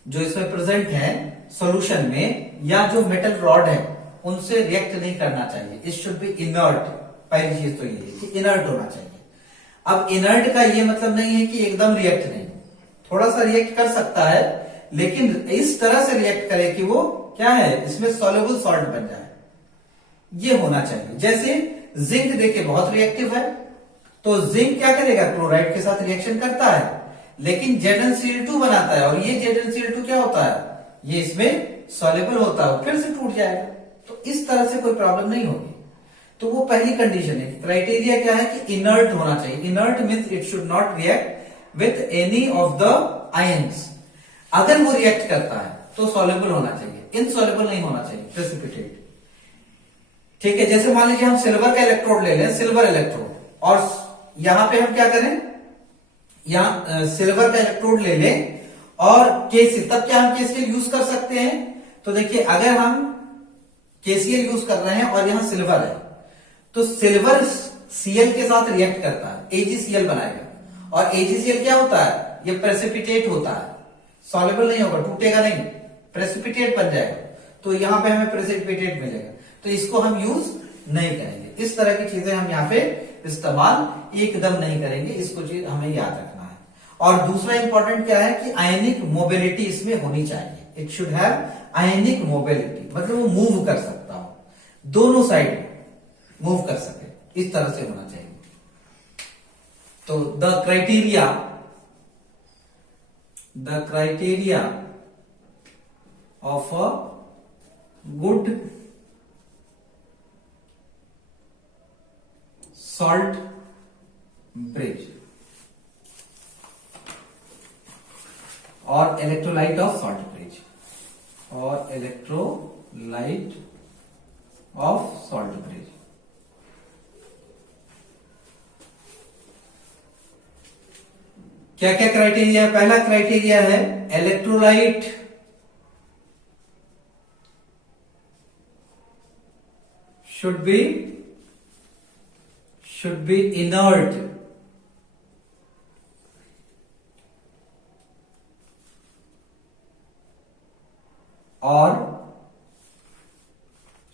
जो इसमें प्रेजेंट है सॉल्यूशन में, या जो मेटल रॉड है उनसे रिएक्ट नहीं करना चाहिए। It should be inert. पहली चीज तो ये है कि इनर्ट होना चाहिए। अब इनर्ट का ये मतलब नहीं है कि एकदम रिएक्ट नहीं, थोड़ा सा रिएक्ट कर सकता है, लेकिन इस तरह से रिएक्ट करे कि वो क्या है, इसमें सॉल्युबल सॉल्ट बन जाए, ये होना चाहिए। जैसे जिंक देखिए बहुत रिएक्टिव है, तो जिंक क्या करेगा, क्लोराइड के साथ रिएक्शन करता है, लेकिन ZnCl2 बनाता है, और ये ZnCl2 क्या होता है, ये इसमें सॉल्युबल होता है, फिर से टूट जाएगा। तो इस तरह से कोई प्रॉब्लम नहीं होगी। तो वो पहली कंडीशन है। क्राइटेरिया क्या है कि इनर्ट होना चाहिए। Inert means it should not react with any of the ions. अगर वो रिएक्ट करता है तो सॉल्युबल होना चाहिए, इनसॉल्युबल नहीं होना चाहिए, प्रेसिपिटेट। ठीक है, जैसे मान लीजिए हम सिल्वर का इलेक्ट्रोड ले लें, सिल्वर इलेक्ट्रोड, और यहां पे हम क्या करें, यहां सिल्वर का इलेक्ट्रोड ले लें और केसीएल, तब क्या हम केसीएल यूज कर सकते हैं। तो देखिए अगर हम केसीएल यूज कर रहे हैं और यहां सिल्वर है, तो सिल्वर सीएल के साथ रिएक्ट करता है, एजीसीएल बनाएगा, और एजीसीएल क्या होता है, ये प्रेसिपिटेट होता है, सॉल्युबल नहीं होगा, टूटेगा नहीं, प्रेसिपिटेट बन जाएगा। तो यहां पे हमें प्रेसिपिटेट मिलेगा, तो इसको हम यूज नहीं करेंगे। इस तरह की चीजें हम यहाँ पे इस्तेमाल एकदम नहीं करेंगे, इसको चीज हमें याद रखना है। और दूसरा इंपॉर्टेंट क्या है कि आयनिक मोबिलिटी इसमें होनी चाहिए। It should have ionic mobility, मतलब वो मूव कर सकता हो, दोनों साइड मूव कर सके, इस तरह से होना चाहिए। तो the criteria of a good salt bridge और इलेक्ट्रोलाइट ऑफ सॉल्ट ब्रिज, और इलेक्ट्रोलाइट ऑफ सॉल्ट ब्रिज। क्या क्या क्राइटेरिया है? पहला क्राइटेरिया है electrolyte should be inert or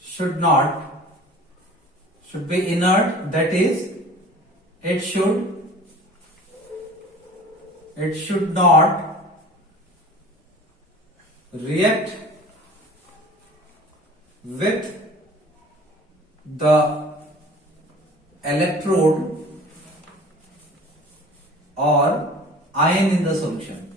should be inert, that is it should not react with the electrode or ion in the solution,